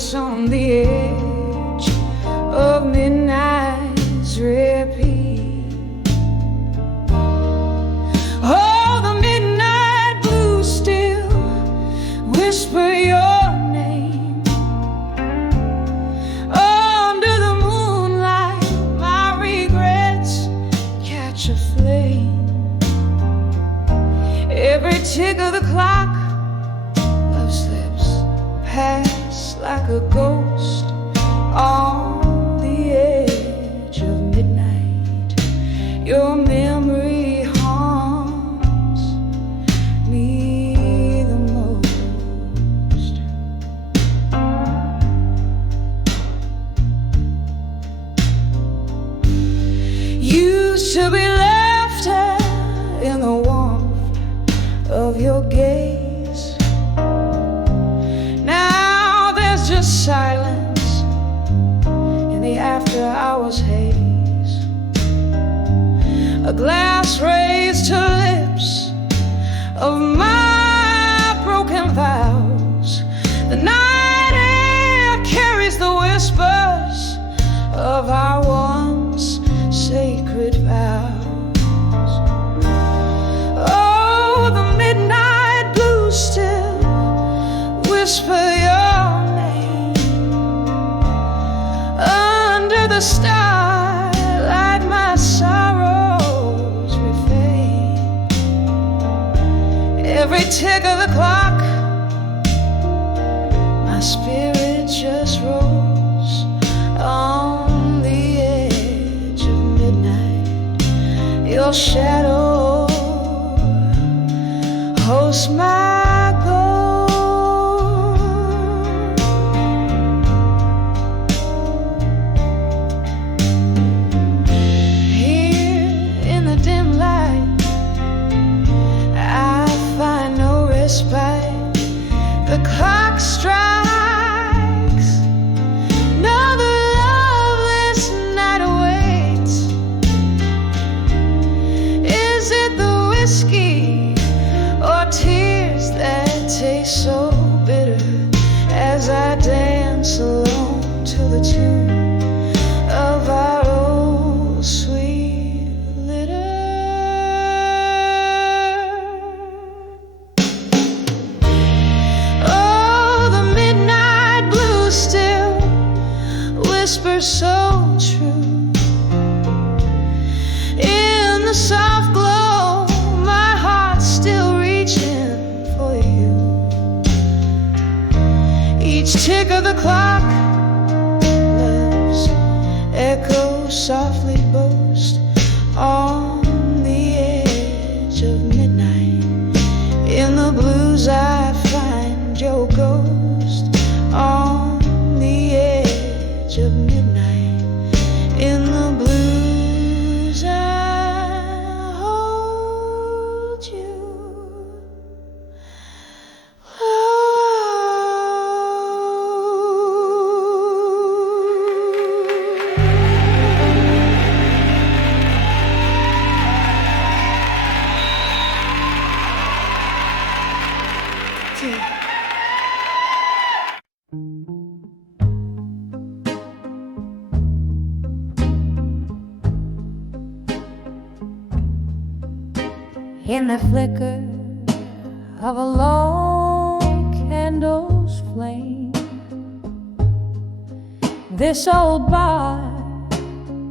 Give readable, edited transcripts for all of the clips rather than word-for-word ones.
It's on the edge of midnight's repeat. Oh, the midnight blues still whisper your name. Under the moonlight, my regrets catch a flame. Every tick of the clock, love slips past like a ghost on the edge of midnight. Your memory haunts me the most. Used to be laughter in the warmth of your gaze. Now there's just silence in the after hours haze. A glass raised to lips of my broken vows. The night air carries the whispers of our once sacred vows. Oh, the midnight blues still whisper your name. Under the starlight, my sorrows refrain. Every tick of the clock, my spirit just rose on the edge of midnight. Your shadow hosts my goal. Here in the dim light, I find no respite. The clock strikes another loveless night awaits. Is it the whiskey or tears that taste so bitter as I dance alone to the tune of our old sweet litter? Oh, the midnight blues still whisper so true. In the soft glow, my heart's still reaching for you. Each tick of the clock, love's echo softly boast on the edge of midnight. In the blues I find your ghost on the edge of midnight. In the blues I hold you. In the flicker of a lone candle's flame, this old bar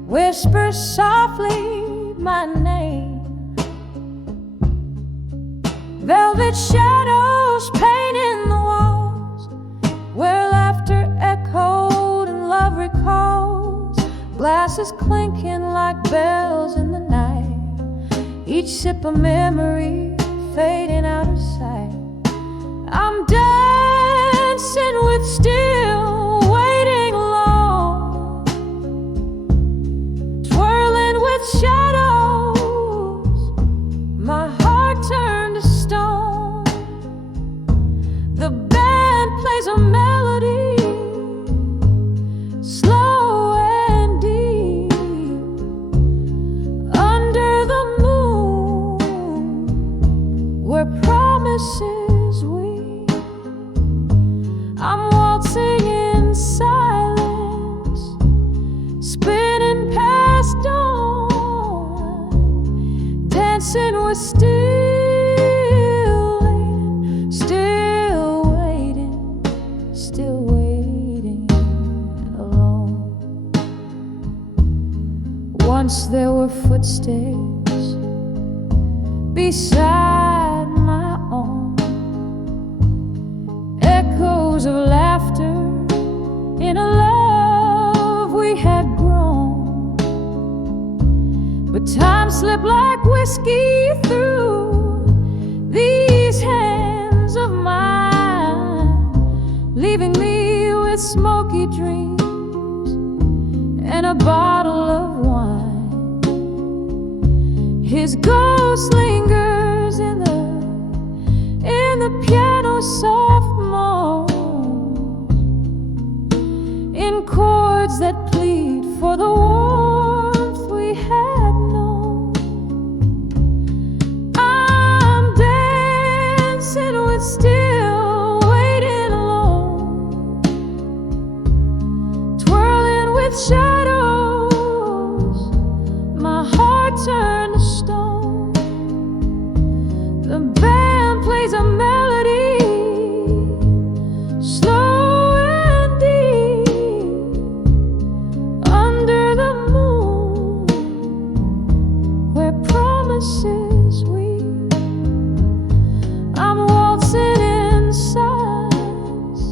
whispers softly my name. Velvet shadows painting the walls where laughter echoed and love recalls. Glasses clinking like bells in the night, each sip a memory fading out of sight. I'm dancing with still waiting alone, twirling with shadows, my heart turned to stone. The band plays a melody, slow and deep, under the moon, where promises weep. I'm waltzing in still waiting alone. Once there were footsteps beside my own, echoes of laughter in a love we had grown. But time slipped like whiskey through these hands of mine, leaving me with smoky dreams and a bottle of wine. His ghost lingers in the piano's soft moan, in chords that plead for the warmth we had known. I'm dancing with still waiting alone, twirling with shadows, my heart turned to stone. The band plays a melody, slow and deep, under the moon, where promises weep. I'm waltzing in silence,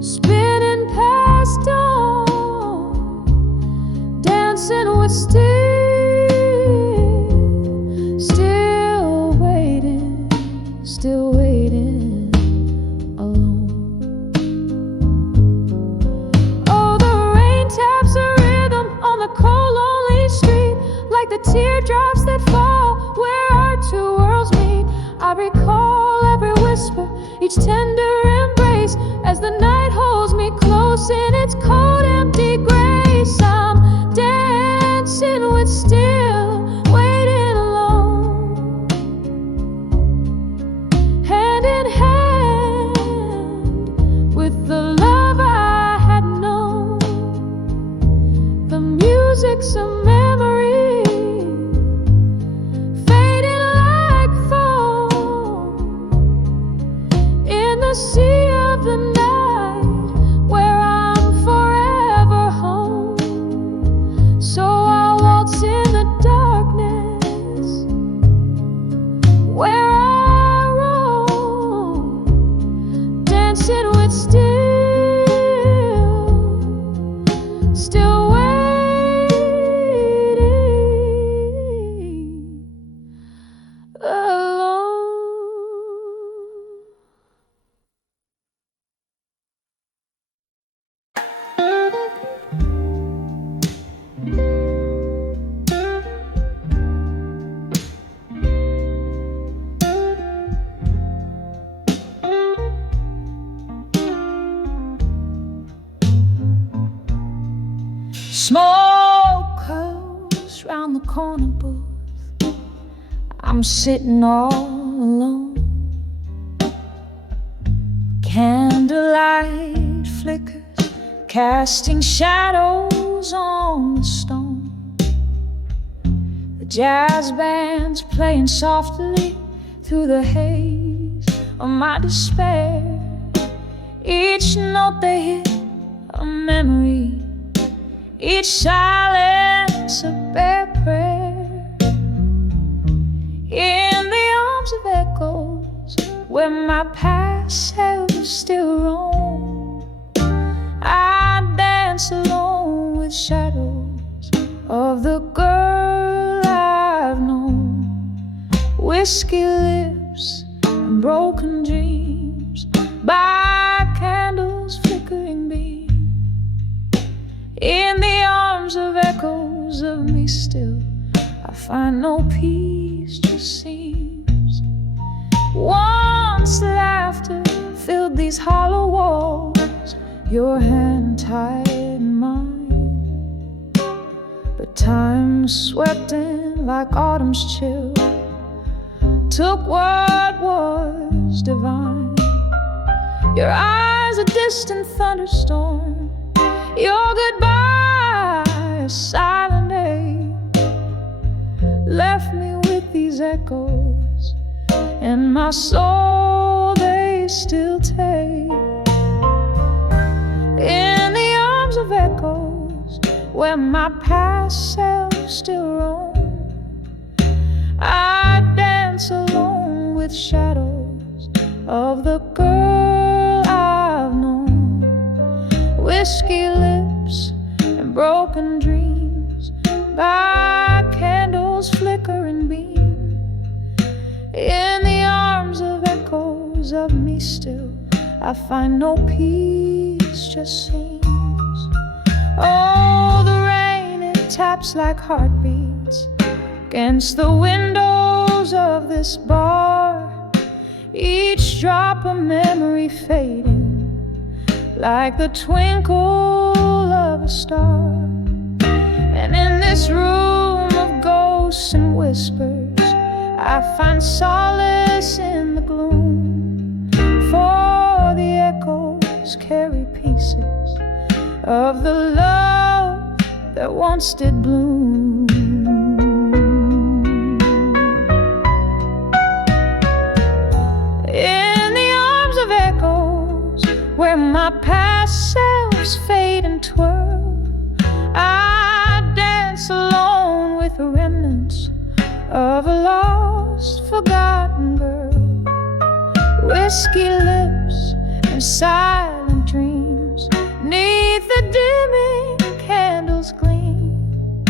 spinning past dawn, dancing with still waiting alone. Oh, the rain taps a rhythm on the cold, lonely street, like the teardrops that fall where our two worlds meet. I recall every whisper, each tender embrace, as the night holds me close in its cold, empty grace. I'm dancing with still waiting alone, hand in hand with the love I had known. The music's a memory, fading like foam in the sea of the night, where I'm forever home. So I'll waltz in the darkness, where I roam, dancing with still waiting alone. Smoke curls round the corner booth, I'm sitting all alone. Candlelight flickers, casting shadows on the stone. The jazz band's playing softly through the haze of my despair. Each note they hit a memory, each silence a bare prayer. In the arms of echoes, where my past self still roam, I dance alone with shadows of the girl I've known. Whiskey lips and broken dreams, by candles flickering beam. In the arms of echoes of me still, I find no peace, just seems. Once laughter filled these hollow walls, your hand tied mine. But time swept in like autumn's chill, took what was divine. Your eyes a distant thunderstorm, your goodbye a silent ache, left me with these these echoes in my soul, they still take. In the arms of echoes where my past self still roams, I dance alone with shadows of the girl I've known. Whiskey lips and broken dreams by candles flickering beam. In the arms of echoes of me still, I find no peace, just seems. Oh, the rain, it taps like heartbeats against the windows of this bar, each drop a memory fading like the twinkle of a star. And in this room of ghosts and whispers, I find solace in the gloom, for the echoes carry pieces of the love that once did bloom. In the arms of echoes where my past selves fade and twirl, I dance alone with the remnants of a lost, forgotten girl. Whiskey lips and silent dreams, 'neath the dimming candles gleam.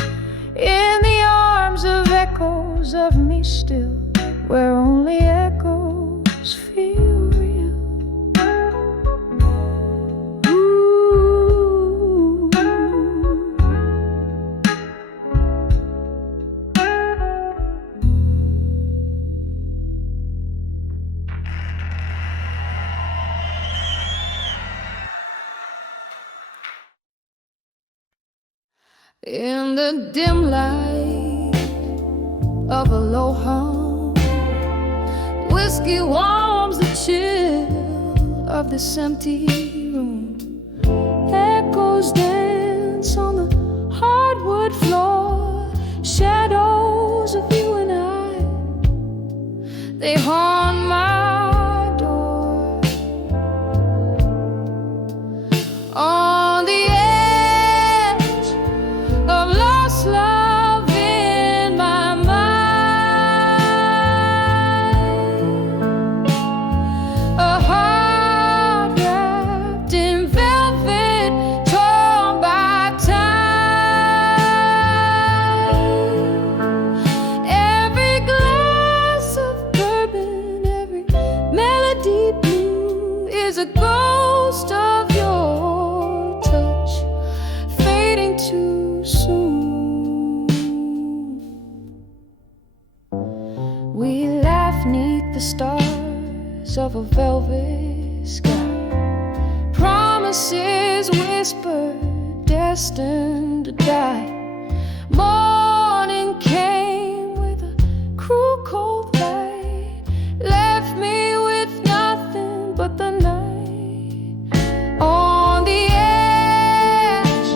In the arms of echoes of me still, where only echoes feel real. Ooh. In the dim light of a low hum, whiskey warms the chill of this empty room. Echoes dance on the hardwood floor, shadows of you and I, they haunt my door. On the edge of lost love in my mind, a heart wrapped in velvet, torn by time. Every glass of bourbon, every melody blue is a ghost of your touch, fading too soon. We laugh 'neath the stars of a velvet sky, promises whispered, destined to die. Morning came with a cruel cold light, left me with nothing but the night. On the edge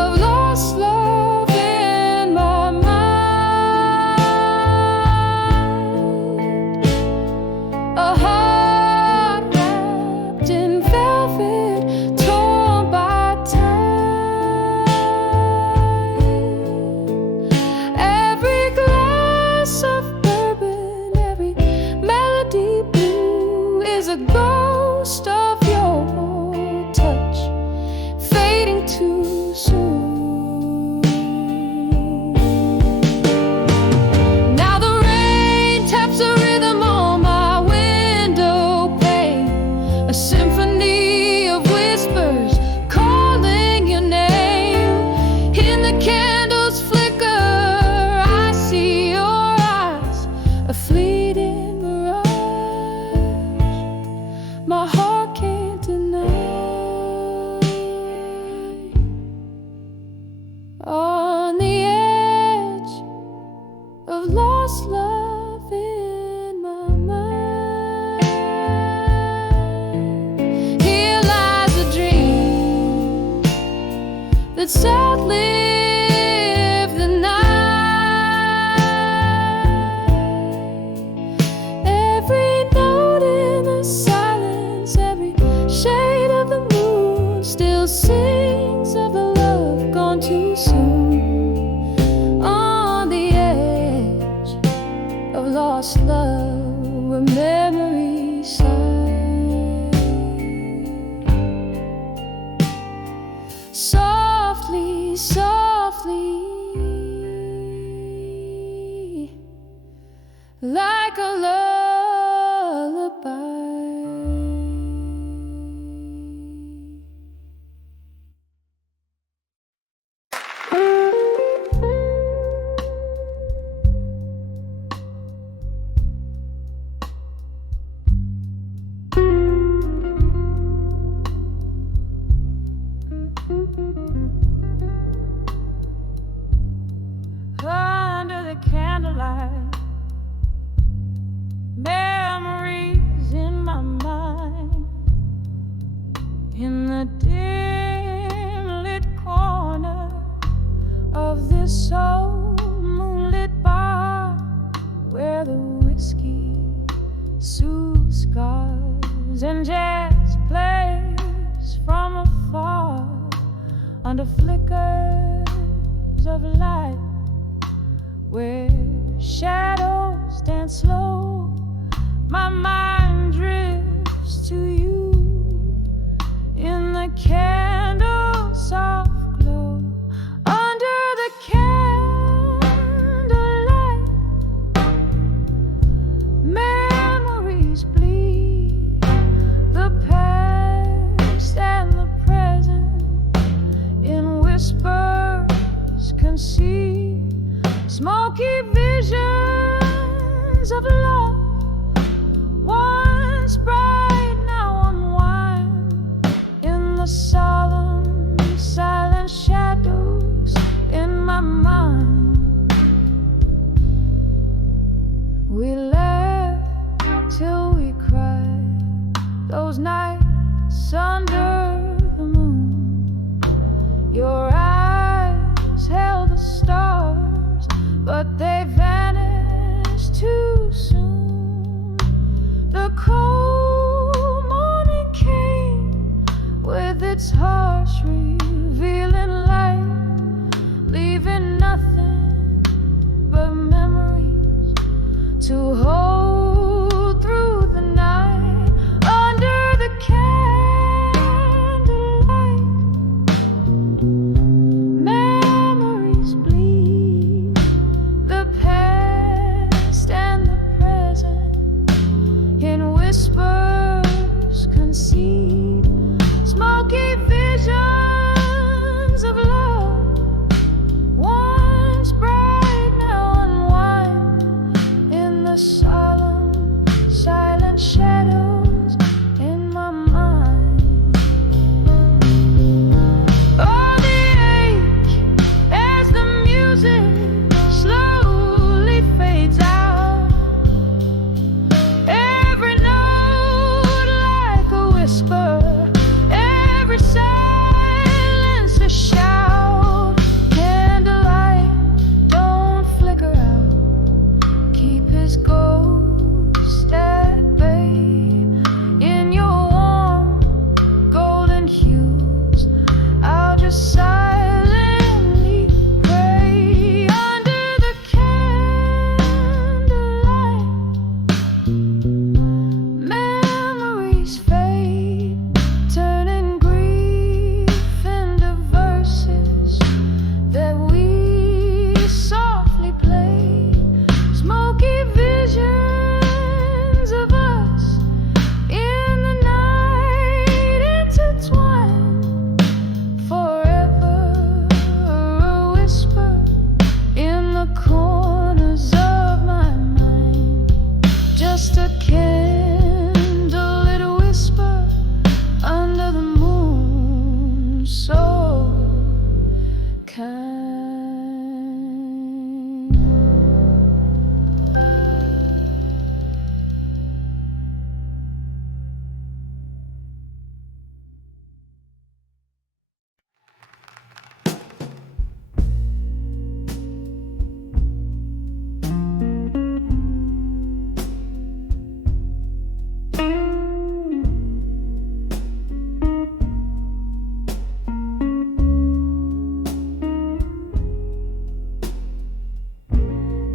of lost love in my mind, a heart wrapped in velvet, torn by time. Every glass of bourbon, every melody blue is a ghost of your touch, fading too soon. Now the rain taps a rhythm on my window pane, a symphony of whispers calling your name. In the candles flicker, I see your eyes, a fleeting mirage my heart can't deny. On the edge of lost love in my mind, here lies a dream that's outlived the night. sings of the love gone too soon. On the edge of lost love, where memories sigh. Softly, softly, like a lullaby. Under the candlelight, memories in my mind. In the dim lit corner of this old moonlit bar, where the whiskey soothes scars and jazz plays from afar under flickers of light, where shadows dance slow. My mind drifts to you in the candle's soft glow. Under the candlelight, memories bleed, the past and the present in whispers conceive. Smoky visions of love, once bright, now unwind in the solemn, silent shadows in my mind. We laughed till we cried, those nights under the moon. Your eyes held the stars, but they vanished too soon. The cold morning came with its harsh revealing light, leaving nothing but memories to hold through the night. Under the candlelight, memories bleed, the past and the present in whispers concede. Smoky visions of love, once bright, now unwind in the silence.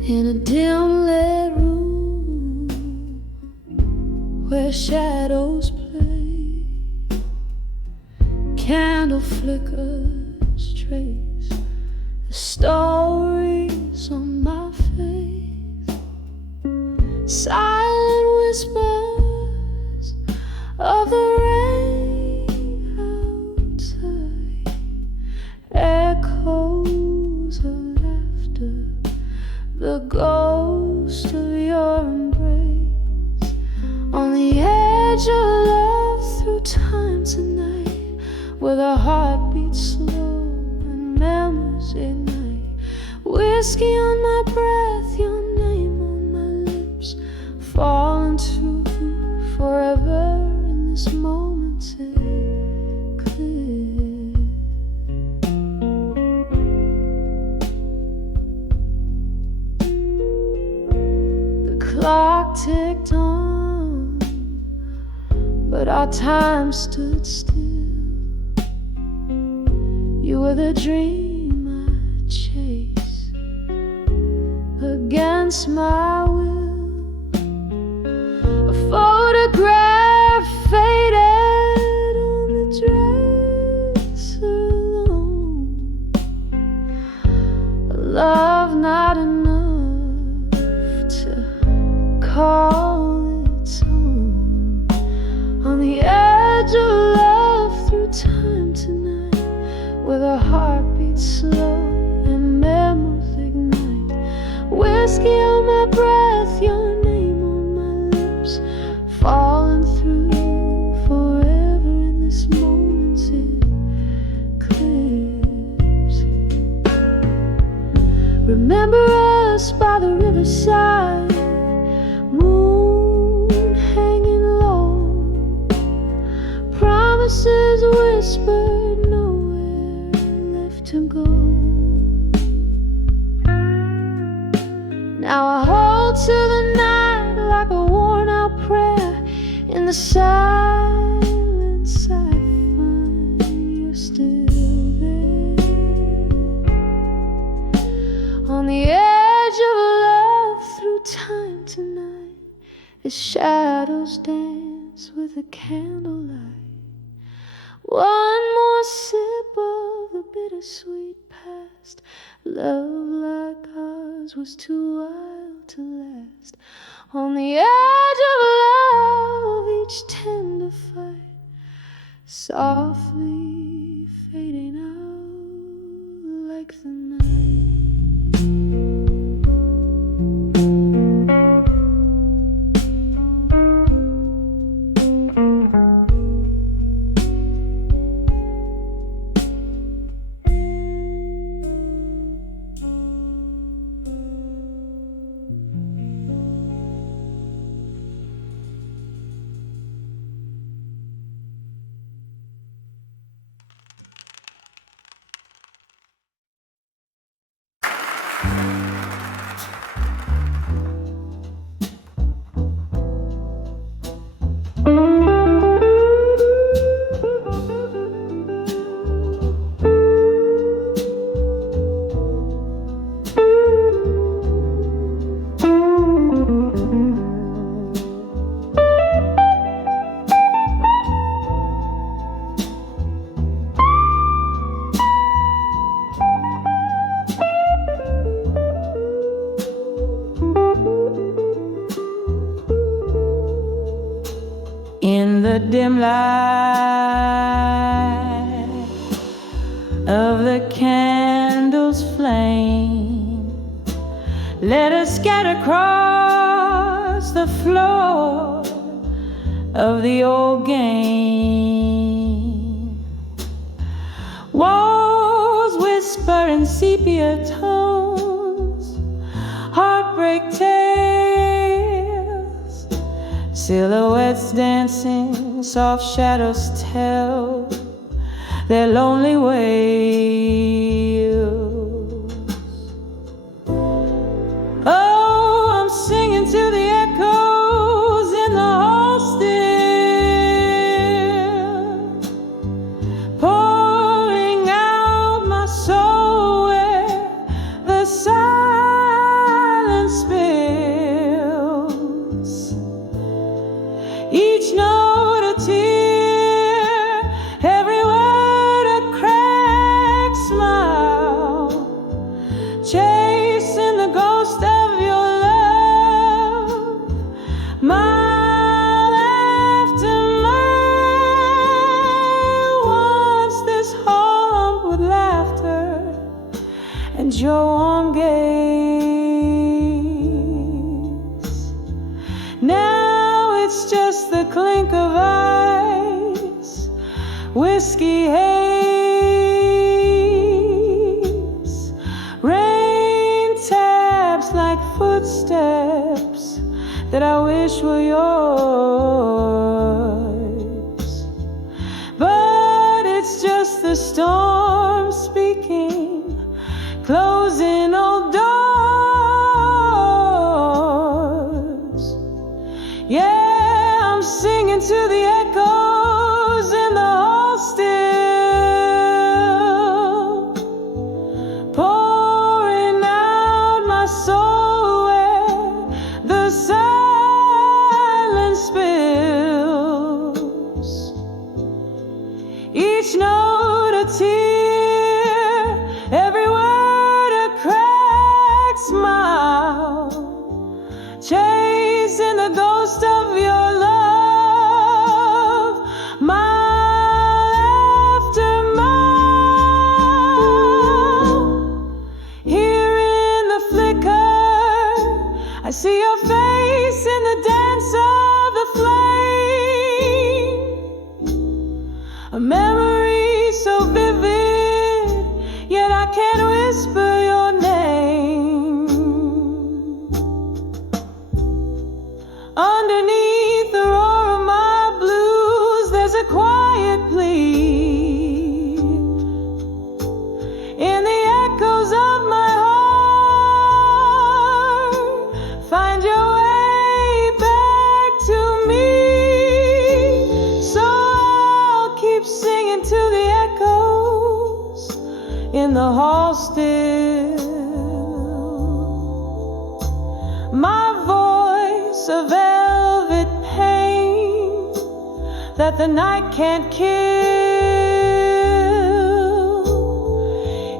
in a dim lit room where shadows play. Candle flickers trace the stories on my face. Silent whispers of the rain outside, echoes of laughter, the ghost of your embrace. On the edge of love through time tonight, where the heart beats slow and memories ignite. Whiskey on my breath, your name on my lips, falling to forever in this moment's eclipse. The clock ticked on, but our time stood still. You were the dream I chased against my will. A photograph faded on the dresser alone. A love not enough to call its own. On the edge of love through time tonight, where the heart beats slow and memories ignite. Whiskey on my breath, your name on my lips, falling through forever in this moment's eclipse. Remember us by the riverside, moon hanging low, promises whispered, to go. Now I hold to the night like a worn out prayer. In the silence I find you're still there. On the edge of love through time tonight, as shadows dance with the candlelight. One more sip of the bittersweet past. Love like ours was too wild to last. On the edge of love, each tender fight softly fading out like the night. The dim light of the candle's flame, let us scatter across the floor of the old game. Walls whisper in sepia tones, heartbreak tales, silhouettes dancing, soft shadows tell their lonely wails. Oh, I'm singing to the echoes in the hall still, pouring out my soul where the silence misty haze. Rain taps like footsteps that I wish were yours. But it's just the storm speaking, closing all doors. Yeah, I'm singing to the echoes in the hall still, pouring out my soul where the silence spills. Each note a tear, every word a cracked smile, chasing the ghost of your love, mile after mile. Here in the flicker, I see your face in the dance of the flame. A memory so vivid, yet I can't whisper your name. Underneath the roar of my blues, there's a quiet plea. In the echoes of my heart, find your way back to me. So I'll keep singing to the echoes in the hall still. My voice a velvet pain that the night can't kill.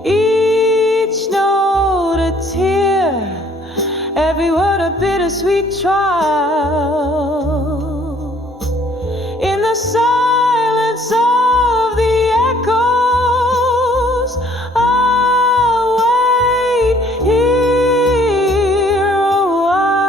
Each note a tear, every word a bittersweet trial. In the silence of the echoes, I'll wait here a while.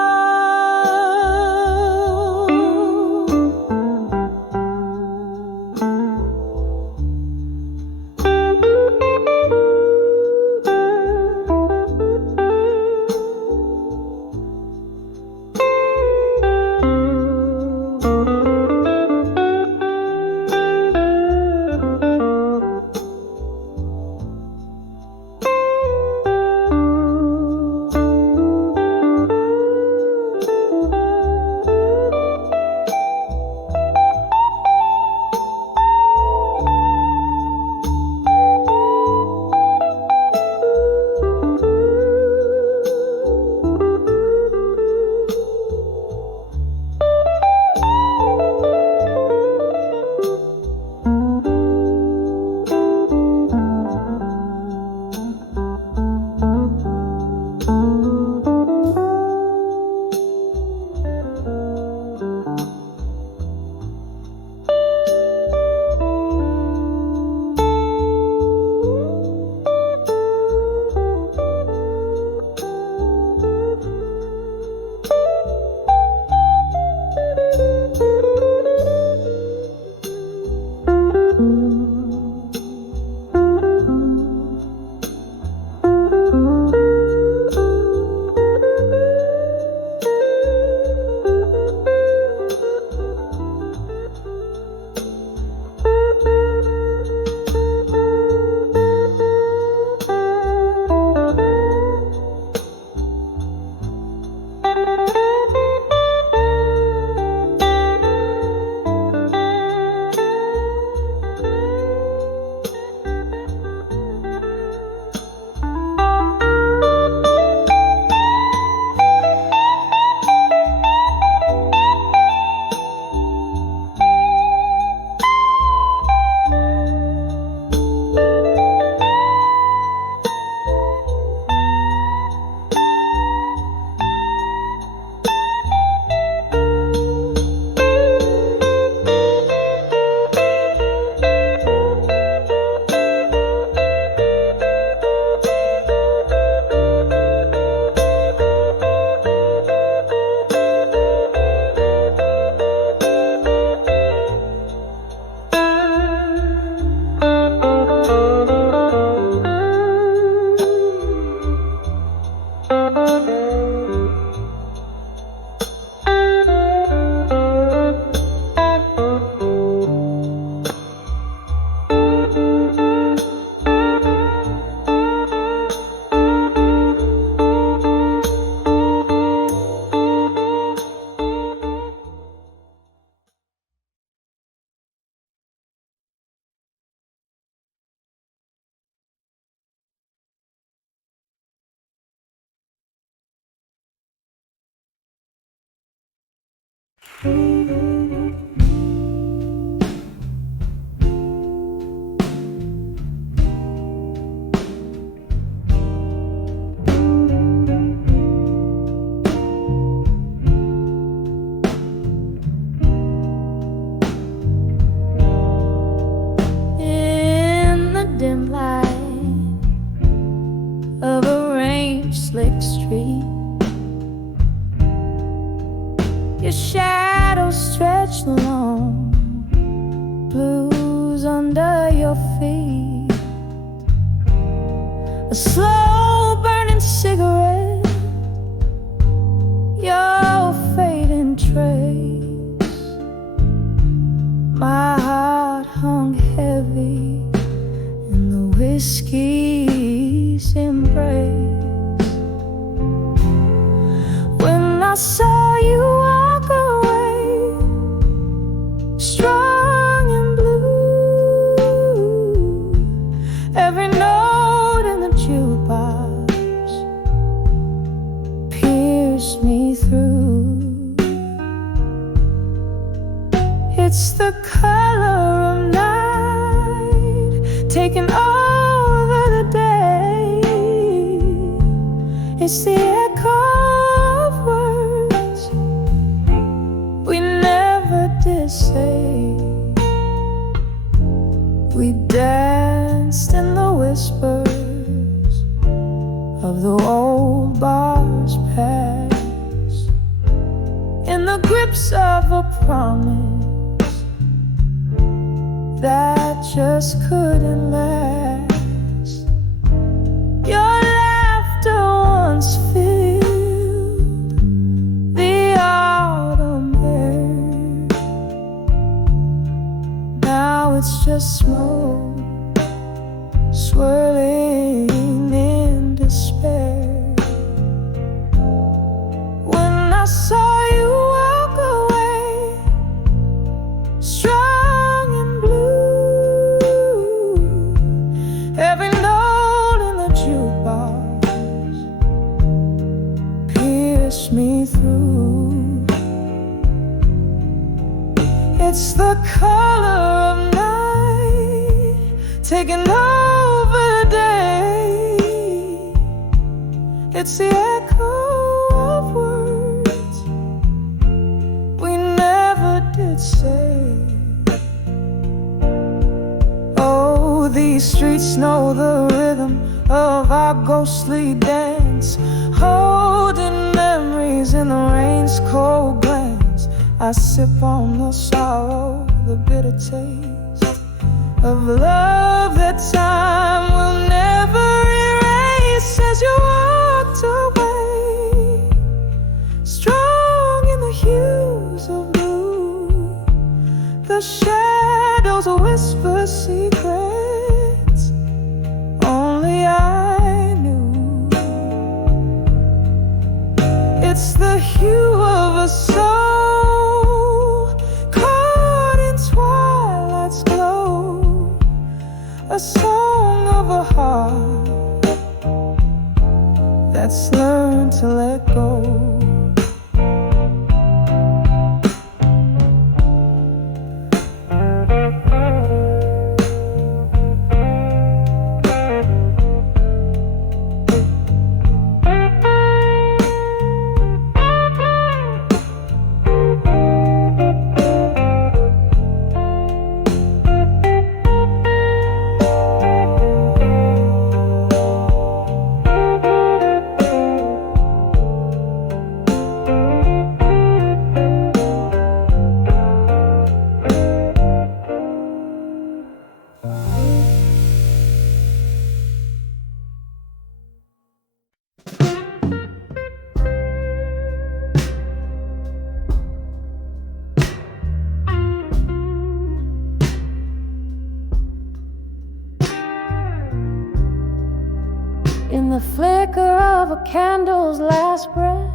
In the flicker of a candle's last breath,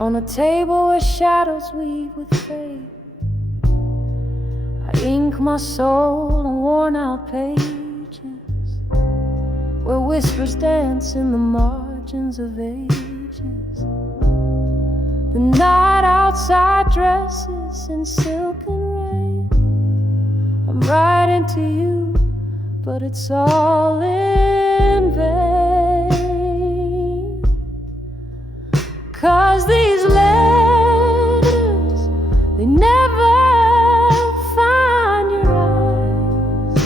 on a table where shadows weave with fate, I ink my soul on worn out pages, where whispers dance in the margins of ages. The night outside dresses in silk and rain. I'm writing to you, but it's all in vain. 'Cause these letters, they never find your eyes.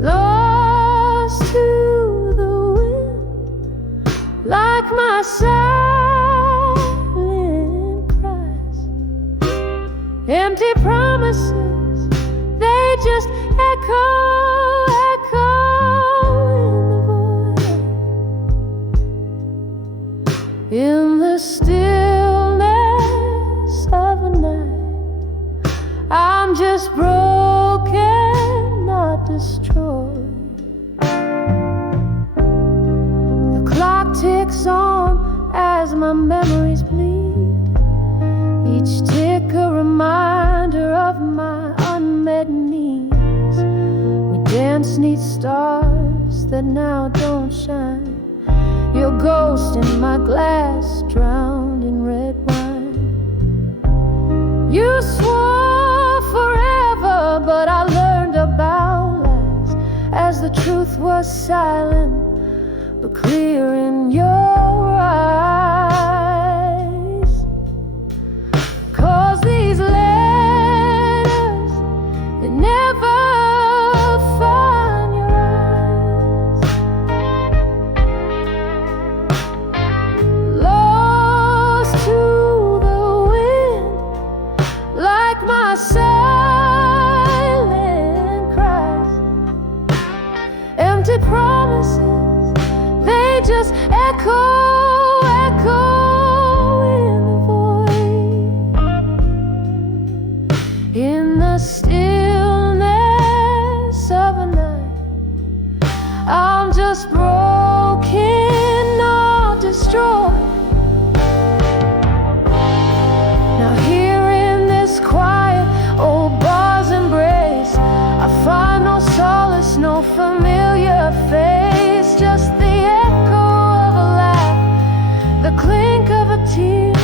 Lost to the wind, like my silent cries. Empty promises, they just echo, echo in the stillness of a night. I'm just broken, not destroyed. The clock ticks on as my memories bleed, each tick a reminder of my unmet needs. We dance 'neath stars that now don't shine. Your ghost in my glass, drowned in red wine. You swore forever, but I learned about lies as the truth was silent, but clear in your eyes. 'Cause these letters, they never find your eyes. Lost to the wind, like my silent cries. Empty promises, they just echo, echo in the void. In the stillness of a night, I'm just broken, not destroyed. Now here in this quiet old bar's embrace, I find no solace, no familiar face, just the echo of a laugh, the clink of a tear,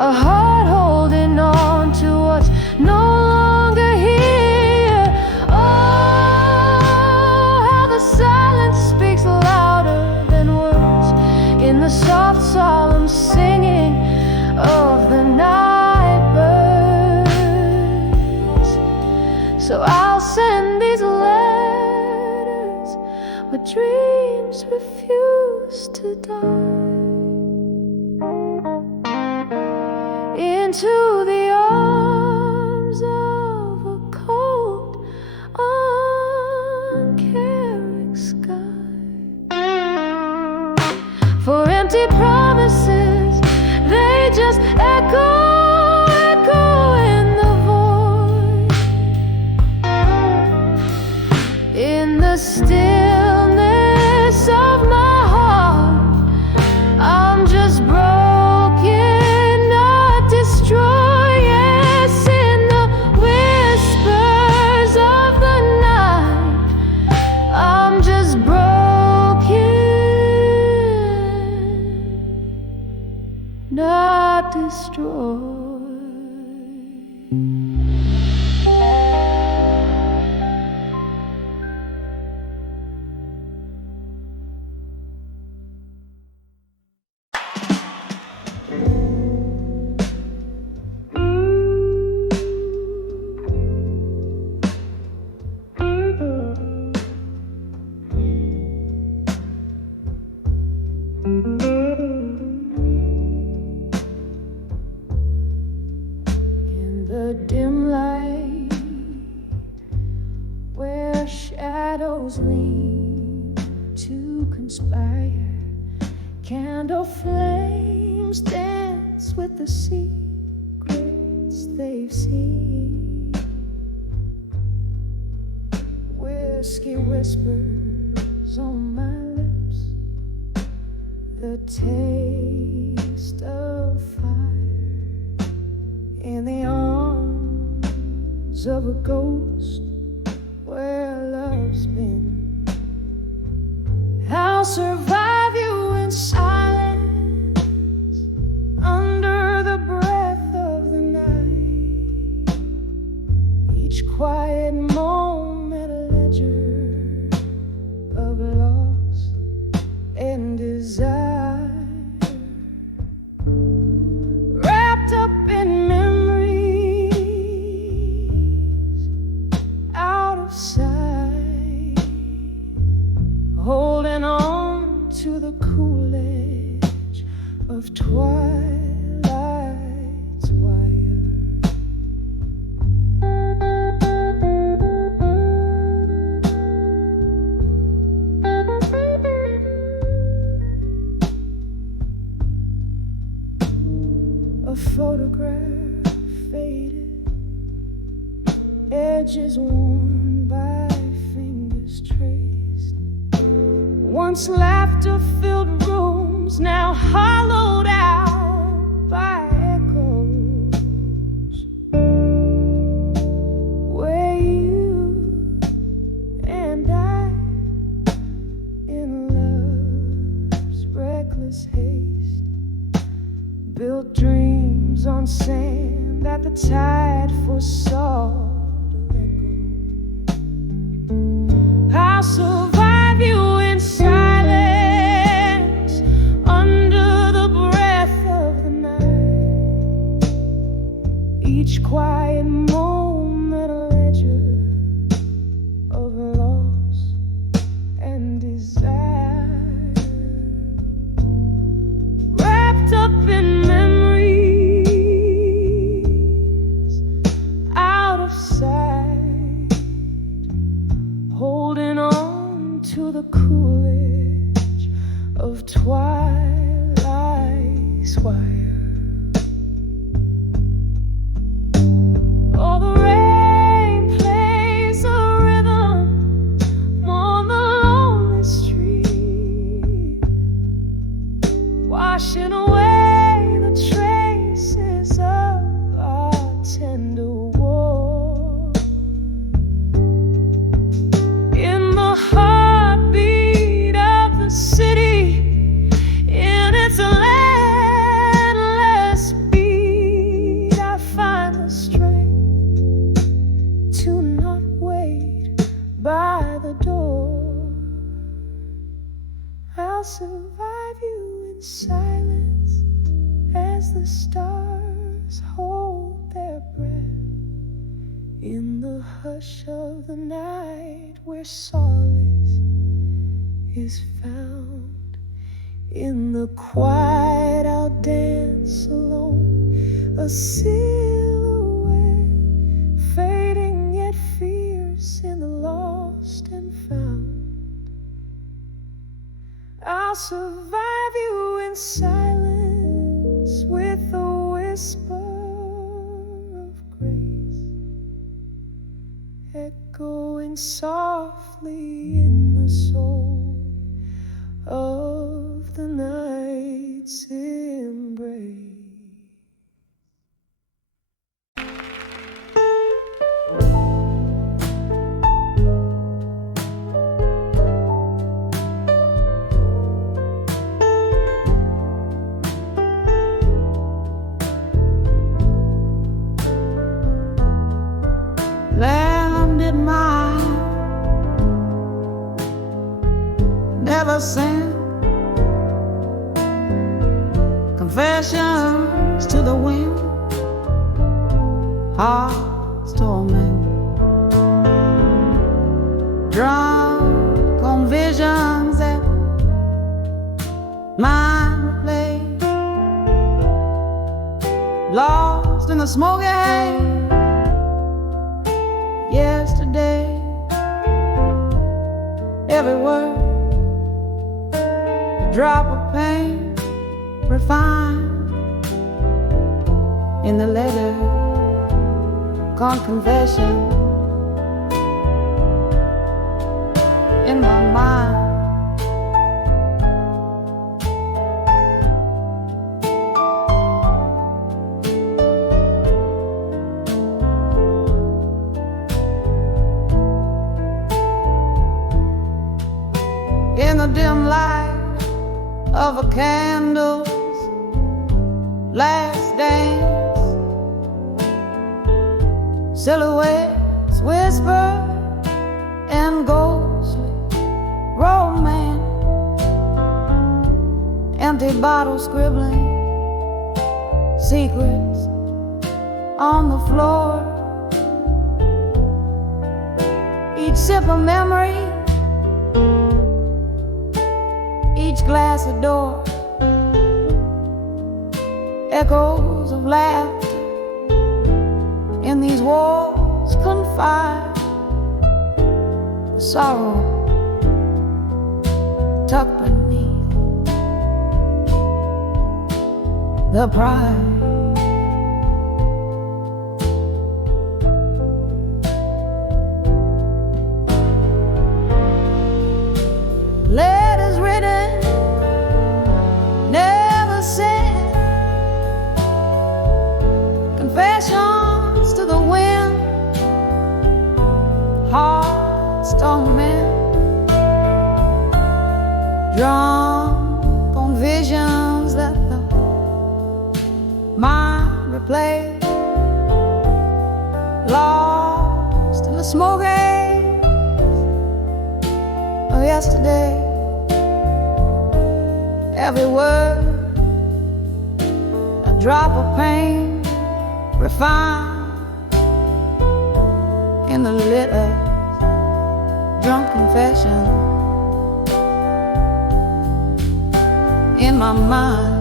a heart holding on to what's no longer here. Oh, how the silence speaks louder than words in the soft, solemn singing of the night birds. So I'll send these letters, but dreams refuse to die, into the arms of a cold, uncaring sky. For empty promises, they just echo, echo in the void. In the stillness of my heart, I'm just broken, not destroyed. Yes, in the whispers of the night, I'm just broken, not destroyed. In the dim light, where shadows lean to conspire, candle flames dance with the secrets they've seen. Whiskey whispers on my lips, the taste of fire in the arms of a ghost where love's been. I'll survive you inside each quiet moment a ledger of loss and desire, wrapped up in memories out of sight, holding on to the cool edge of twilight's wire. A photograph faded, edges worn by fingers traced. Once laughter-filled rooms, now hollowed out by echoes, where you and I, in love's reckless haste, built dreams on sand that the tide foresaw to let go. I'll survive you in silence under the breath of the night, each quiet moment a ledger of loss and desire, wrapped up in memories out of sight, holding on to the cool edge of twilight's wire. Oh, the rain plays a rhythm on the lonely street, washing away the traces of our tender war. In the heartbeat of the city, in its landless beat, I find the strength to not wait by the door. I'll survive you in silence as the stars hold their breath, in the hush of the night where solace is found. In the quiet I'll dance alone, a silhouette fading yet fierce in the lost and found. I'll survive you in silence with a whisper of grace, echoing softly in the soul of the night's embrace. Landed mine, never sent confessions to the wind, heart's torment, drunk on visions that mine play, lost in the smoky haze. Yesterday, every word, a drop of pain, refined in the letter, gone confession in my mind. In the dim light of a candle's last dance, silhouette whisper and ghostly romance, empty bottles scribbling secrets on the floor. Each sip of memory, each glass a door, echoes of laughter in these walls confined. The sorrow tucked beneath the pride. Letters written, never sent, confessions to the wind, hearts torment, drunk on visions that the mind replays, lost in the smoky of yesterday. Every word a drop of pain, refined in the litter, drunk confession in my mind.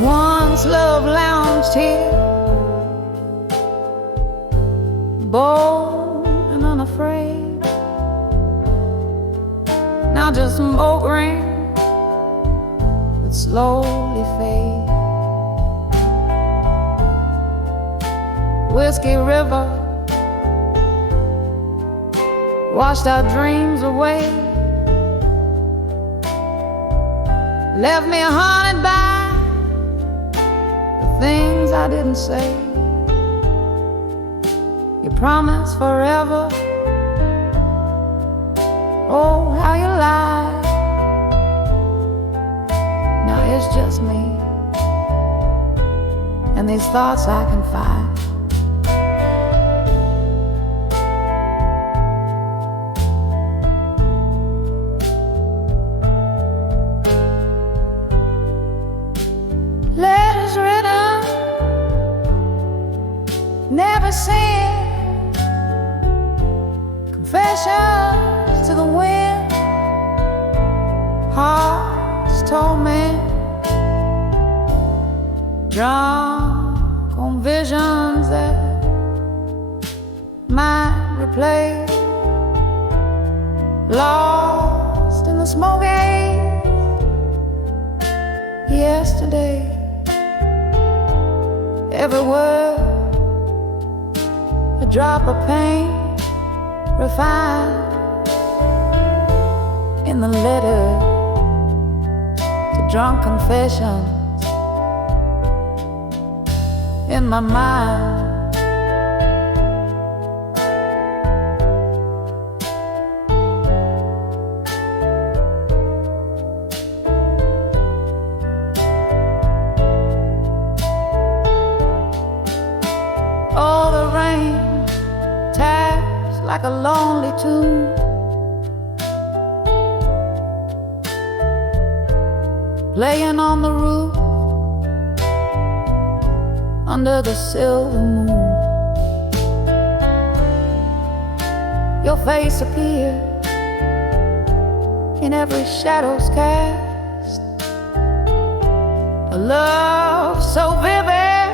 Once love lounged here, bold and unafraid. Now just smoke rings that slowly fade. Whiskey River washed our dreams away, left me haunted by things I didn't say. You promised forever, oh how you lied. Now it's just me and these thoughts I confide. Letters written, never sent, confessions to the wind, hearts torment, drunk on visions that might replay, lost in the smoke yesterday. Every word a drop of pain, refined in the letter to drunk confessions in my mind. Oh, the rain taps like a lonely tune, playing on the roof under the silver moon. Your face appeared in every shadow's cast, a love so vivid,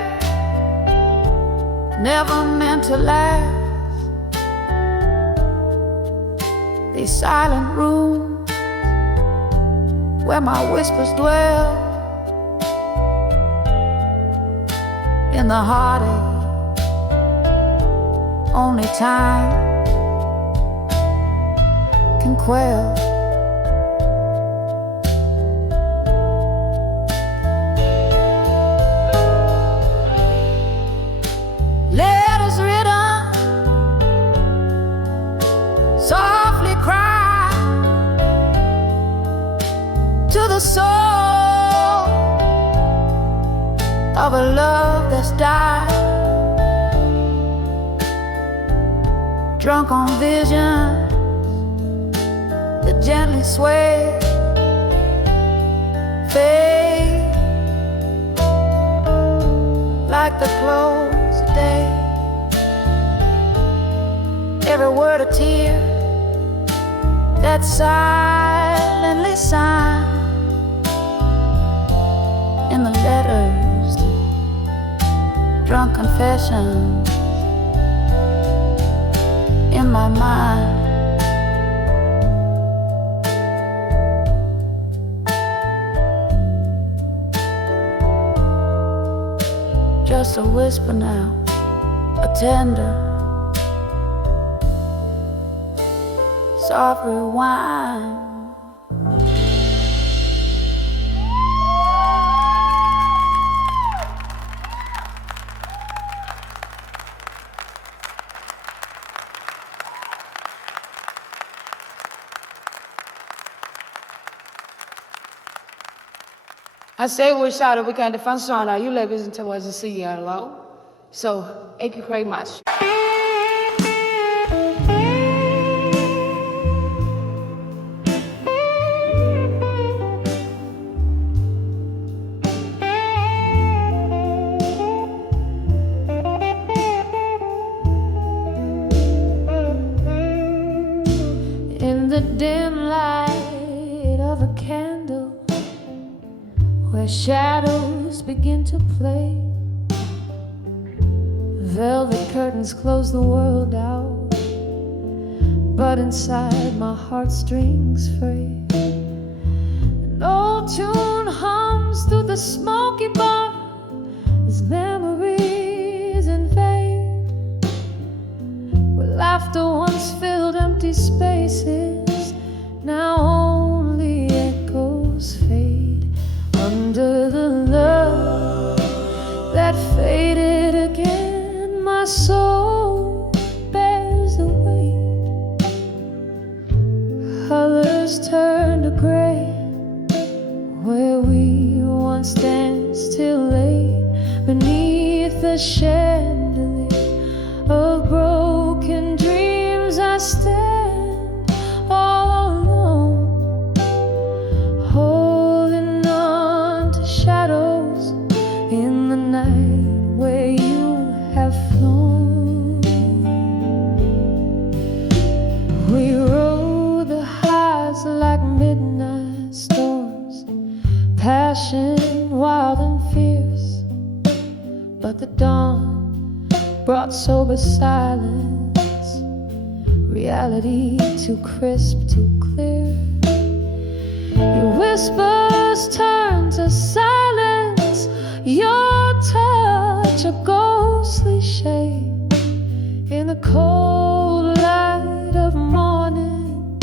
never meant to last. These silent rooms where my whispers dwell, in the heartache only time can quell. Letters written, the soul of a love that's died, drunk on visions that gently sway, fade like the close of day. Every word a tear that silently signed in the letters, drunk confessions in my mind. Just a whisper now, a tender, soft rewind. I say we shouted, we kan det fanns sådana you like listen to us and see you alone. So, thank you very much. In the dim light of a candle, where shadows begin to play, velvet curtains close the world out, but inside my heartstrings fray. An old tune hums through the smoky bar as memories invade, where laughter once filled empty spaces, now only echoes fade. Under the love that faded again, my soul bears the weight. Colors turn to gray, where we once danced till late, beneath the chandelier of broken dreams. I stand all alone, holding on to shadows in the night where you have flown. We rode the highs like midnight storms, passion wild and fierce, but the dawn brought sober silence, reality too crisp, too clear. Your whispers turn to silence, your touch a ghostly shade. In the cold light of morning,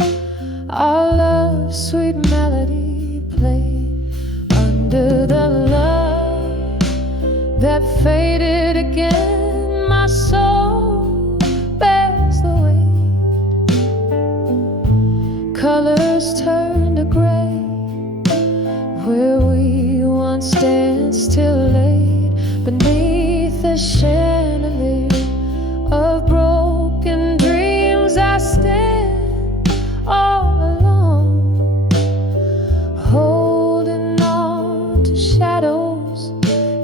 our love's sweet melody played. Under the love that faded again, my soul bears the weight. Colors turn to gray, where we once danced till late, beneath the chandelier of broken dreams. I stand all alone, holding on to shadows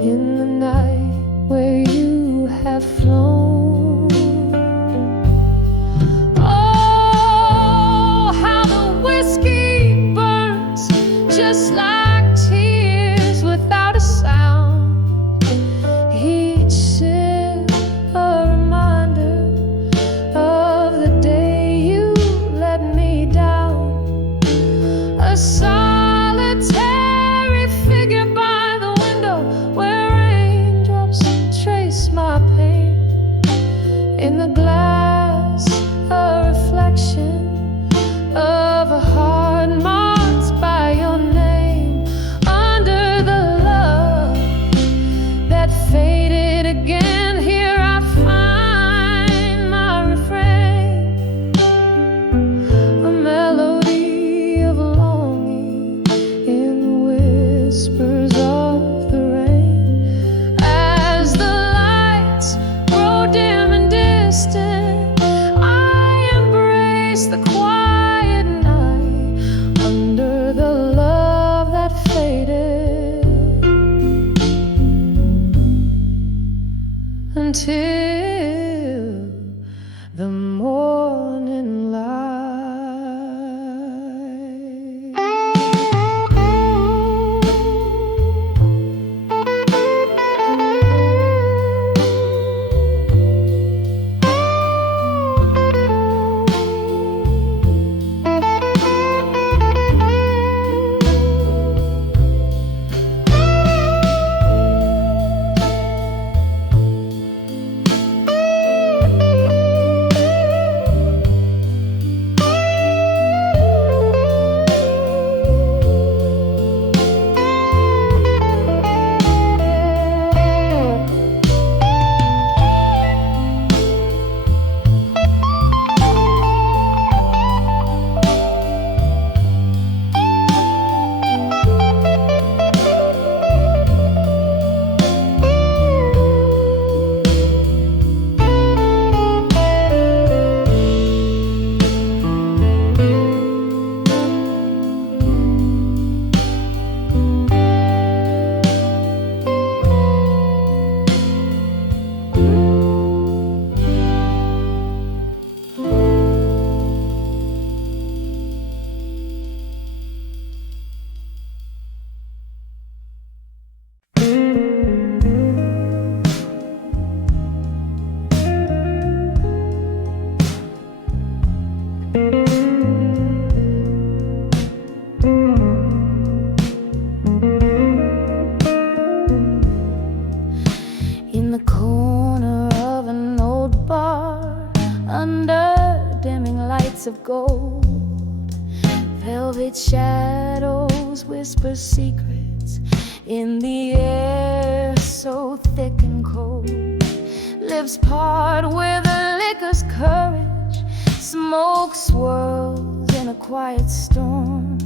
in the night where you have flown. Oh, how the whiskey burns just like tears without a sound. Each sip the morning light. In the corner of an old bar, under dimming lights of gold, velvet shadows whisper secrets in the air so thick and cold. Lips part where the liquor's courage, smoke swirls in a quiet storm,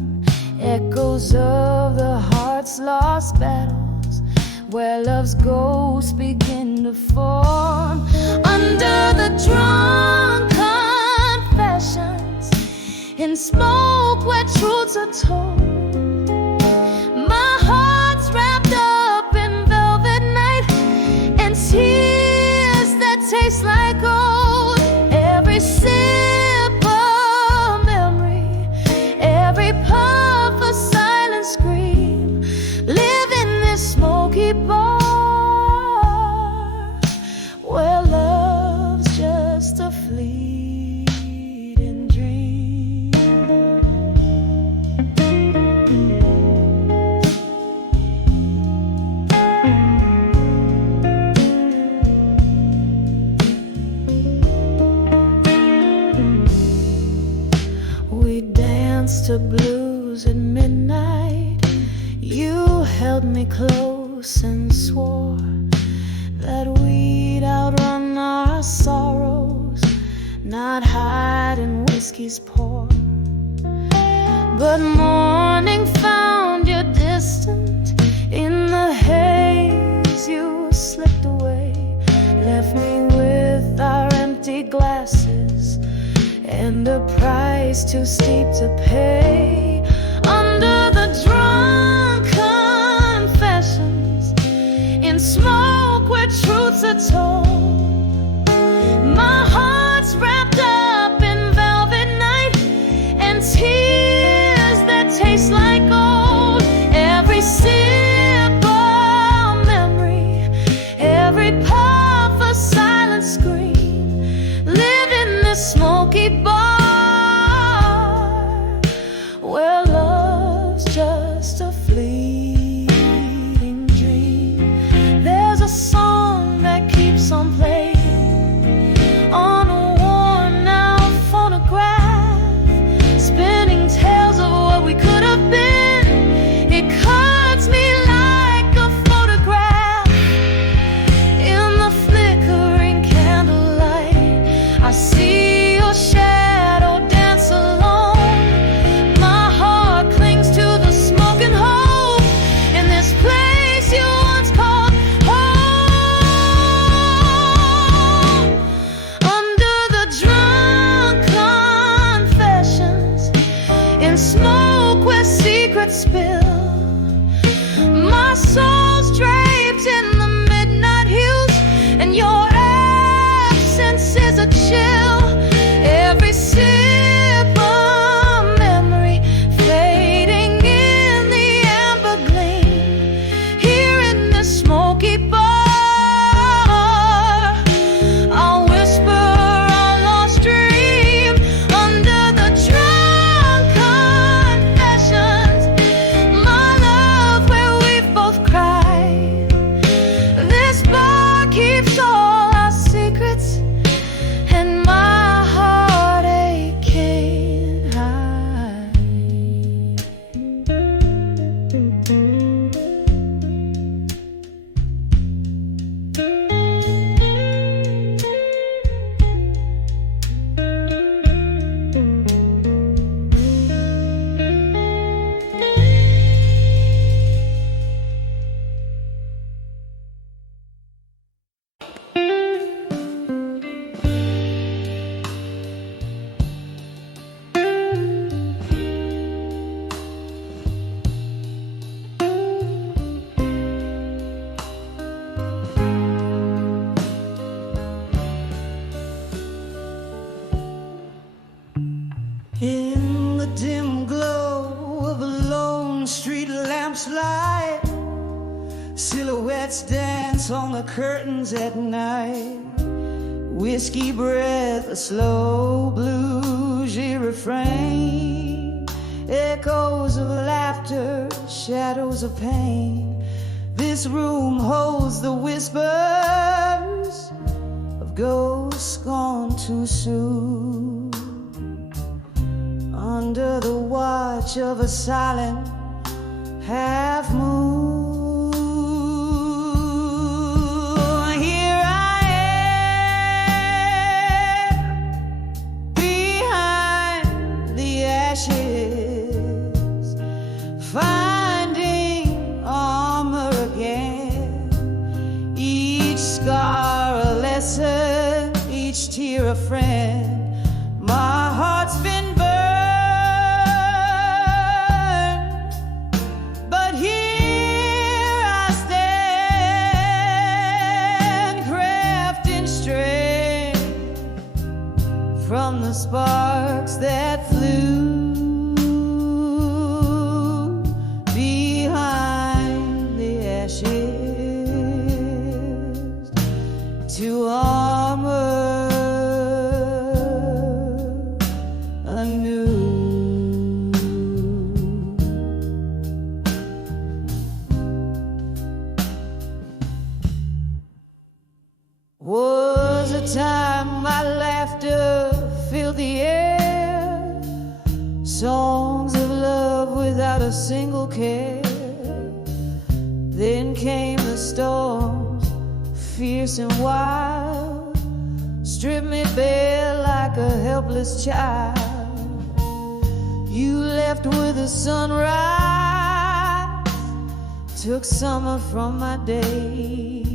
echoes of the heart's lost battles, where love's ghosts begin to form. Under the drunk confessions, in smoke where truths are told, my heart's wrapped up in velvet night and tears that taste like gold. Every sip a memory, every puff a silent scream. Live in this smoky bar where love's just a fleeting dream. We danced to blues at midnight. You held me close and swore that we'd outrun our sorrows, not hide in whiskey's pour. But morning found you distant in the haze. You slipped away, left me with our empty glasses and a price too steep to pay. Under the drunk confessions, in smoke where truths are told, my heart's wrapped up in velvet night and tears that taste like gold. Every sip a memory, every puff a silent scream. Live in this smoky bar where love's just a fleeting dream. There's a song that keeps on playing on a worn out phonograph, spinning tales of what we could have been. It cuts me like a photograph in the flickering candlelight. I see your shadow dance alone. My heart clings to the smoke and hope in this place you once called home. Under the drunk confessions, in smoke where secrets spill, my soul's draped in the midnight hues, and your absence is a chill. In the dim glow of a lone street lamp's light, silhouettes dance on the curtains at night. Whiskey breath, a slow bluesy refrain, echoes of laughter, shadows of pain. This room holds the whispers of ghosts gone too soon. Under the watch of a silent half moon, here I am behind the ashes, finding armor again. Each scar a lesson, each tear a friend. My heart's been burned, but here I stand, crafting strength from the sparks that flew behind the ashes to armor anew. Was a time my laughter filled the air, songs of love without a single care. Then came the storms, fierce and wild, stripped me bare like a helpless child. You left with a sunrise, took summer from my days.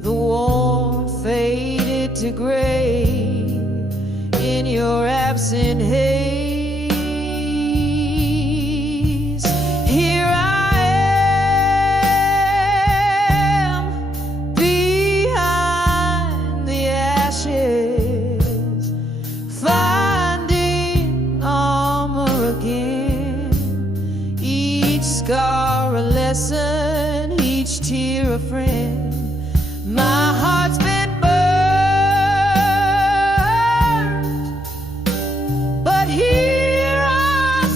The warmth faded to gray in your absent haze. Here I am behind the ashes, finding armor again. Each scar a lesson, each tear a friend. My heart's been burned, but here I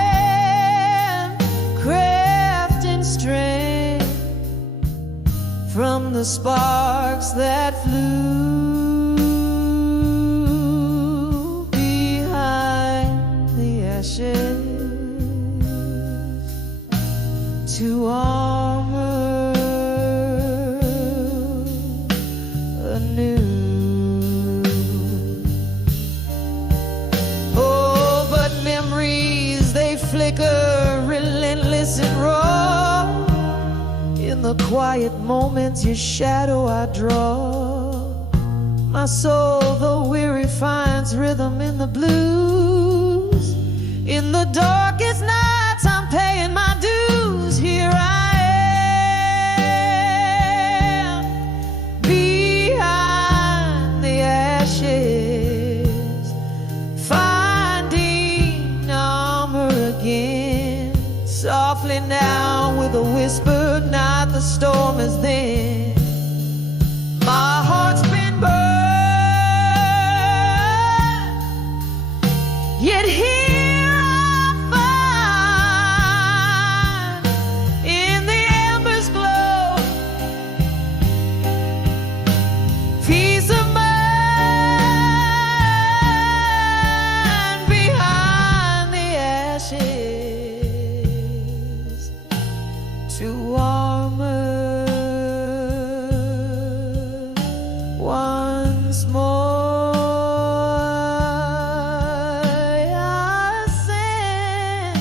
stand, crafting strength from the sparks that flew behind the ashes to armor anew. Oh, but memories, they flicker relentless and raw. In the quiet moments, your shadow I draw. My soul, though weary, finds rhythm in the blues. In the darkest nights, I'm paying my dues. Here I am behind the ashes, finding armor again. Softly now with a whisper, not the storm is then. My heart's been burned, yet here I find in the embers glow peace of mind behind the ashes to armor once more. I stand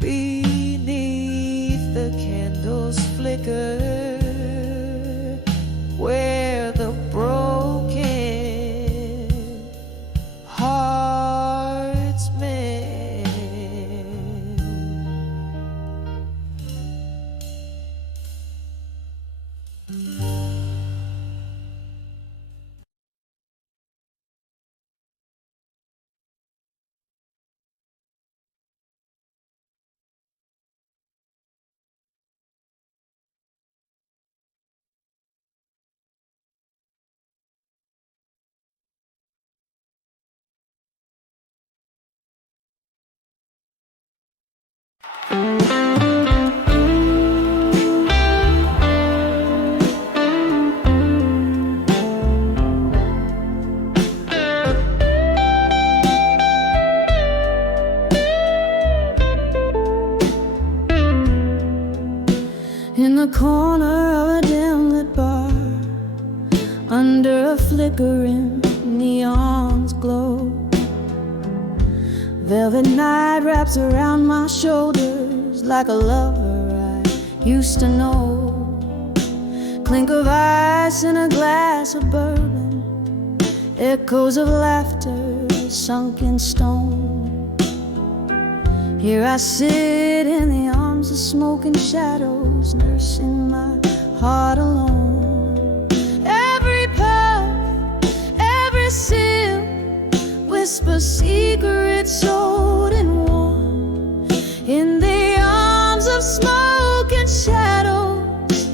beneath the candle's flicker, where the broken hearts mend. In the corner of a dim lit bar, under a flickering neon's glow, velvet night wraps around my shoulders like a lover I used to know. Clink of ice in a glass of bourbon, echoes of laughter sunk in stone. Here I sit in the arms of smoking shadows, nursing my heart alone. Every puff, every sip, whisper secrets old and warm. In the arms of smoke and shadows,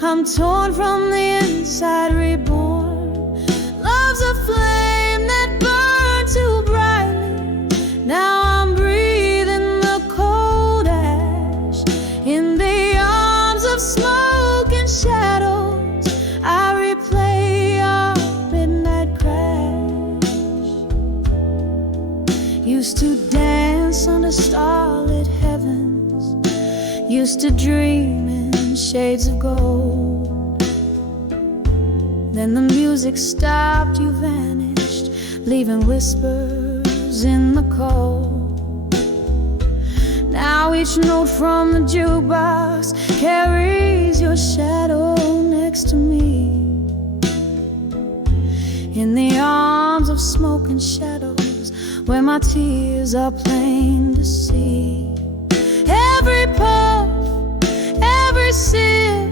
I'm torn from the inside, reborn. Love's a flame that burned too brightly. Now I'm breathing the cold ash. In the arms of smoke and shadows, I replay our midnight crash. Used to dance under starlit heavens, used to dream in shades of gold. Then the music stopped, you vanished, leaving whispers in the cold. Now each note from the jukebox carries your shadow next to me. In the arms of smoke and shadows, where my tears are plain to see. Every puff, every sip,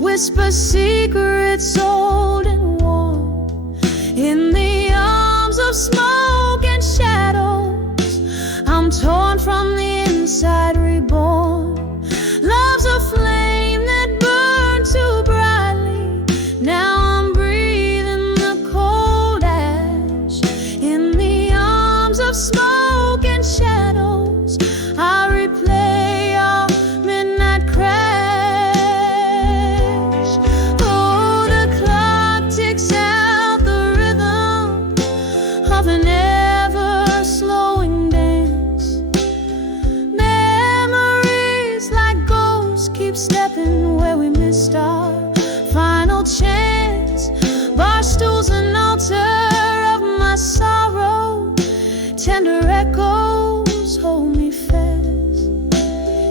whisper secrets old and warm. In the arms of smoke and shadows, I'm torn from the inside, reborn. Love's a flame that burned too brightly. Now I'm breathing the cold ash. In the arms of smoke and shadows, I replay our midnight crash. Oh, the clock ticks out the rhythm of an ever slowing dance. Memories like ghosts keep stepping where we missed our final chance. Bar stools, an altar of my sorrow, tender echoes hold me fast.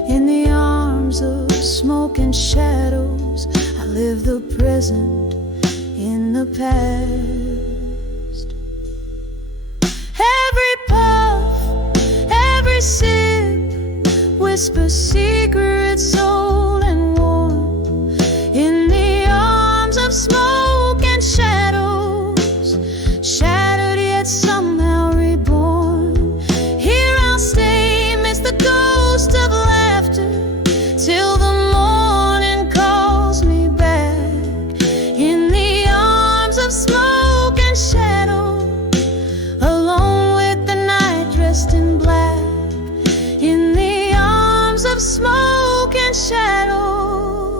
In the arms of smoke and shadows, I live the present in the past. Every puff, every sip, whisper secrets old and warm. In the arms of smoke and shadows, shattered yet somehow reborn. Here I'll stay amidst the ghost of laughter till the morning calls me back. In the arms of smoke and shadow, alone with the night dressed in black. In the arms of smoke and shadows,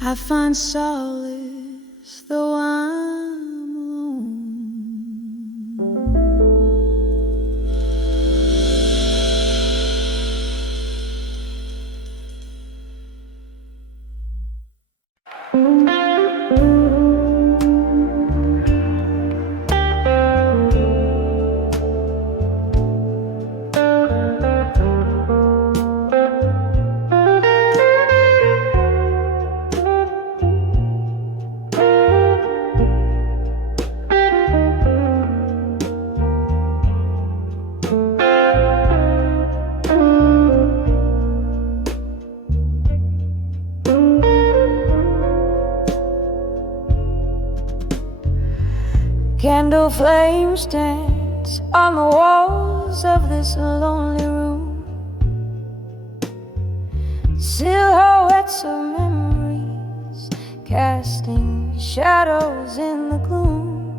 I find solace though I'm alone. Candle flames dance on the walls of this lonely room. Silhouettes of memories casting shadows in the gloom.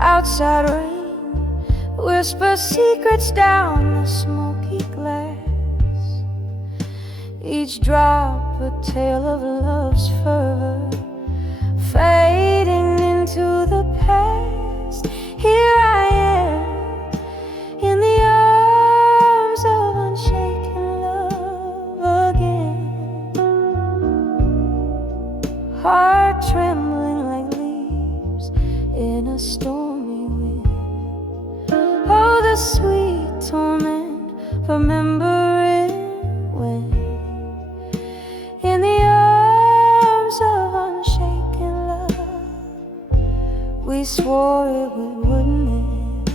Outside rain whisper secrets down the smoky glass. Each drop a tale of love's fervor, fading into the past. Here I am in the arms of unshaken love again, heart trembling like leaves in a stormy wind. Oh, the sweet torment, remembering when in the arms of unshaken love we swore it wouldn't end.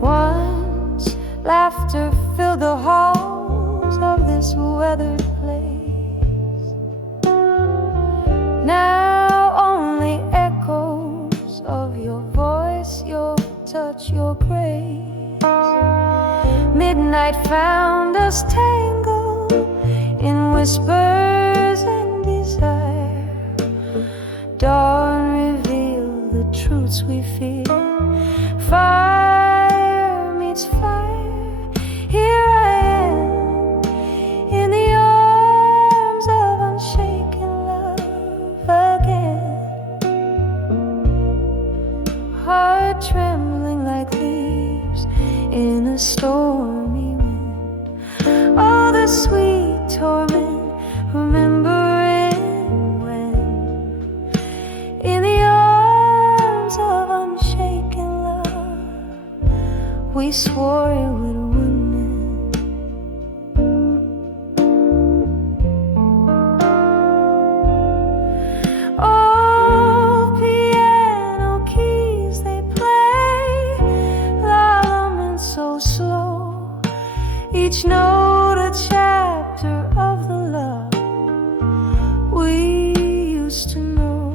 Once laughter filled the halls of this weathered place. Now only echoes of your voice, your touch, your grace. Midnight found us tangled in whispers and desire. Dawn revealed the truths we fear. Fire meets fire. Here I am in the arms of unshaken love again, heart trembling like leaves in a stormy wind. Oh, the sweet torment, remembering when in the arms of unshaken love we swore it wouldn't end. Oh, piano keys they play, lullaby so slow, each note a chapter of the love we used to know.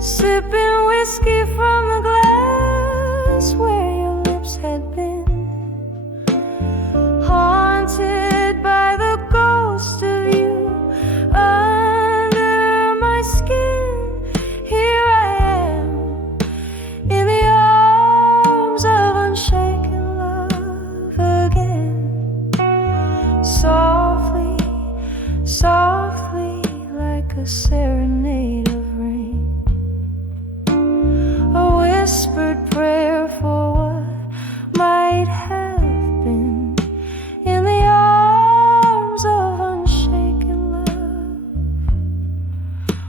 Sipping whiskey from the glass where your lips had been, haunted by the ghost of you under my skin. Here I am in the arms of unshaken love again, softly, softly like a serenade of rain, a whispered prayer for what might have been in the arms of unshaken love,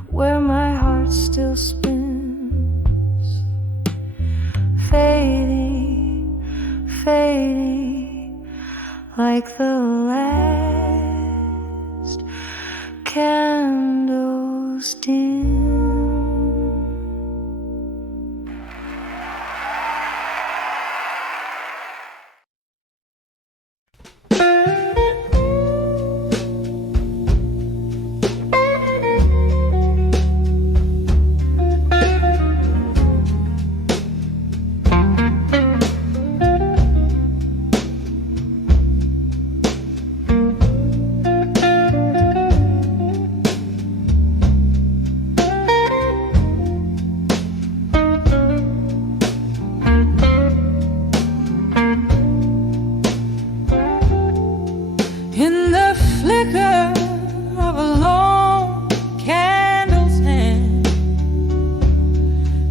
where my heart still spins, fading, fading like the last candles dim. In the flicker of a lone candle's hand,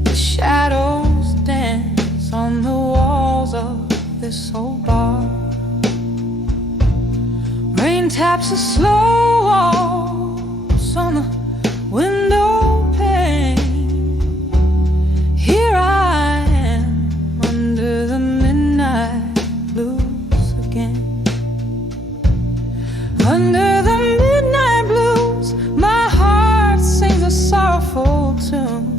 the shadows dance on the walls of this old bar. Rain taps the slow walls on the window pane. Here I am under the midnight blues again. Under the midnight blues, my heart sings a sorrowful tune.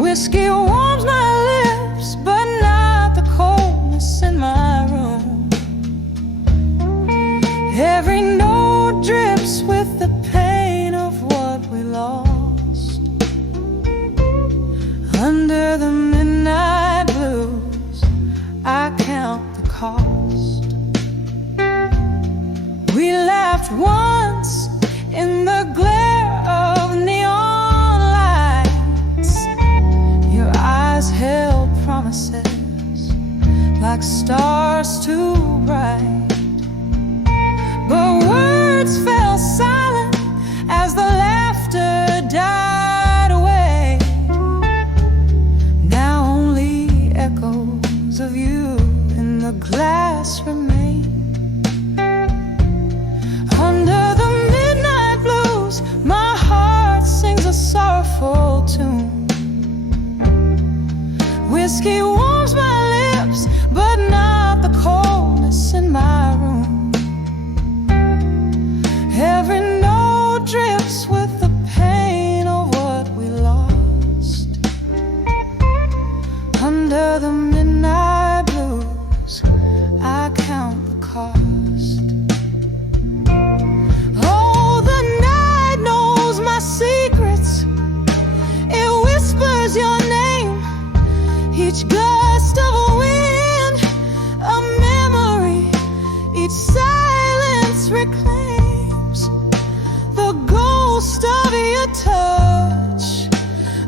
Whiskey warms my lips, but not the coldness in my room. Every note drips with the pain of what we lost. Under the midnight blues, I count the cost. We laughed once like stars too bright. But words fell silent as the laughter died away. Now only echoes of you in the glass remain. Under the midnight blues, my heart sings a sorrowful tune. Whiskey warms my lips, but not the coldness in my room. Every note drips with the pain of what we lost. Under the midnight blues, I count the cost. Oh, the night knows my secrets. It whispers your name. Each gust of a wind, a memory. Each silence reclaims the ghost of your touch,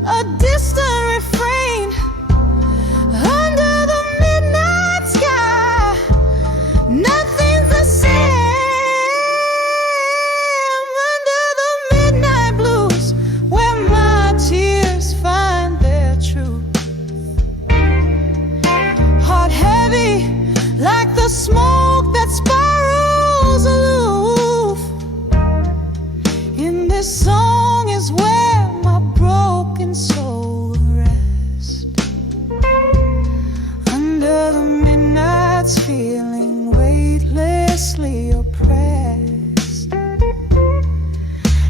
a distant refrain. Under the midnight sky, nothing's the same. Under the midnight blues, where my tears find their truth. Heart heavy like the smoke that spirals aloof. In this song is where my broken soul rests. Under the midnight's feeling weightlessly oppressed.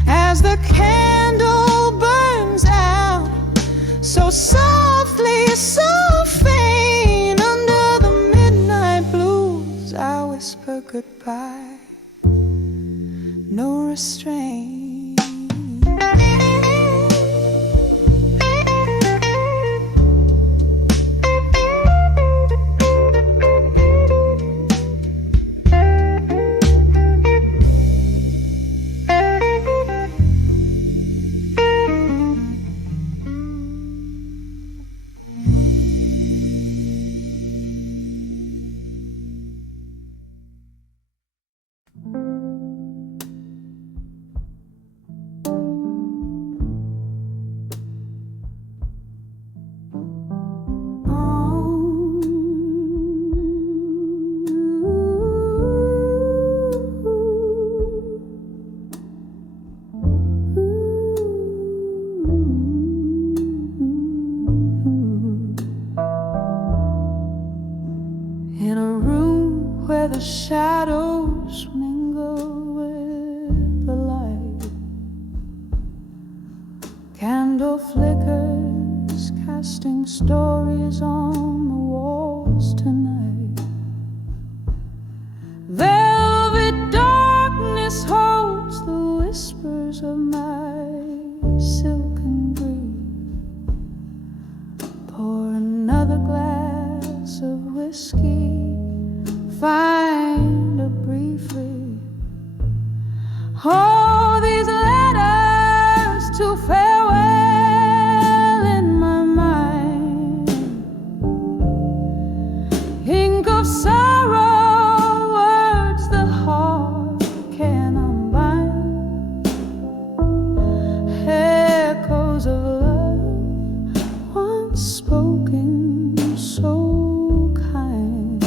As the candle burns out so softly, so faint. Under the midnight blues, I whisper goodbye, no restraint. In a room where the shadows mingle with the light, candle flickers casting stories on the walls tonight. Velvet darkness holds the whispers of my silken grief. Pour another glass of whiskey, find a briefly. Oh, these letters to farewell in my mind. Ink of sorrow, words the heart can unbind. Echoes of love once spoken, so kind.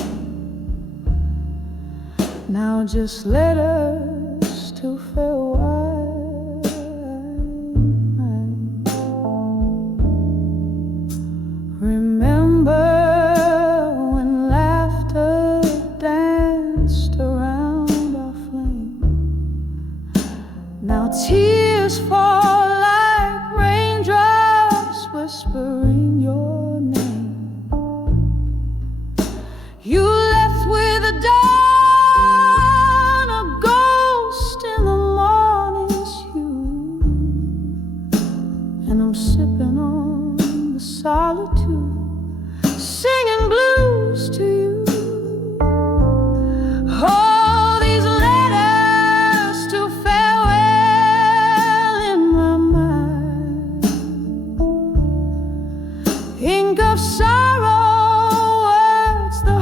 Now just letters to farewell. Remember when laughter danced around our flame. Now tears fall like raindrops whispering your name. You left with a dawn, a ghost in the morning's hue, and I'm sipping on the solitude, singing blues to you. Oh, these letters to farewell in my mind. Ink of sorrow, words the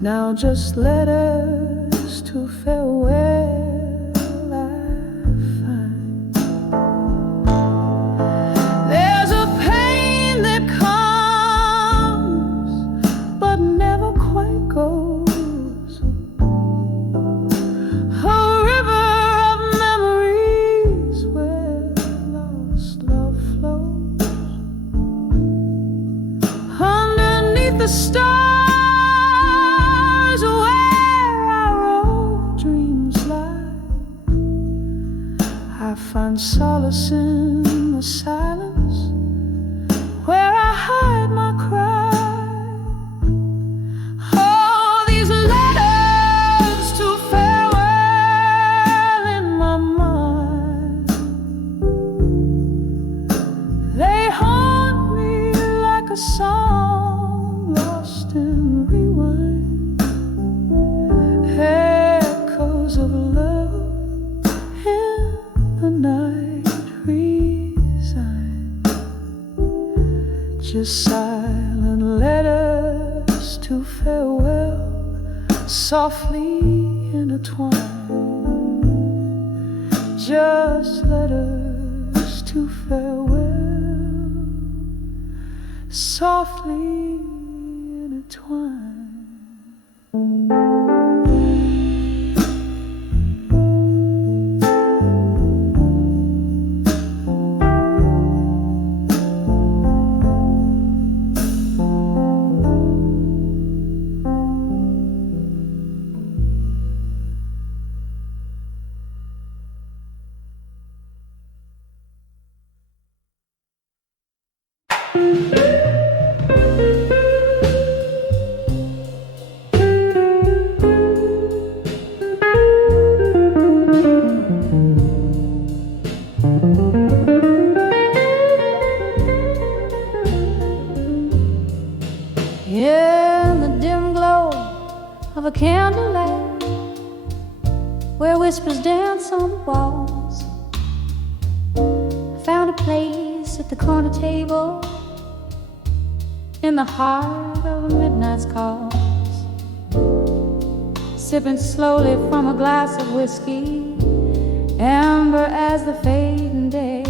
Now just letters to farewell I find. There's a pain that comes but never quite goes, a river of memories where lost love flows. Underneath the stars I find solace in the silence where I hide my cry. Oh, these letters to farewell in my mind, they haunt me like a song lost in rewind, echoes of love in the night resigned, just silent letters to farewell, softly intertwined. Just letters to farewell, softly intertwined. In the dim glow of a candlelight, where whispers dance on the walls, I found a place at the corner table in the heart of a midnight's cause, sipping slowly from a glass of whiskey, amber as the fading day,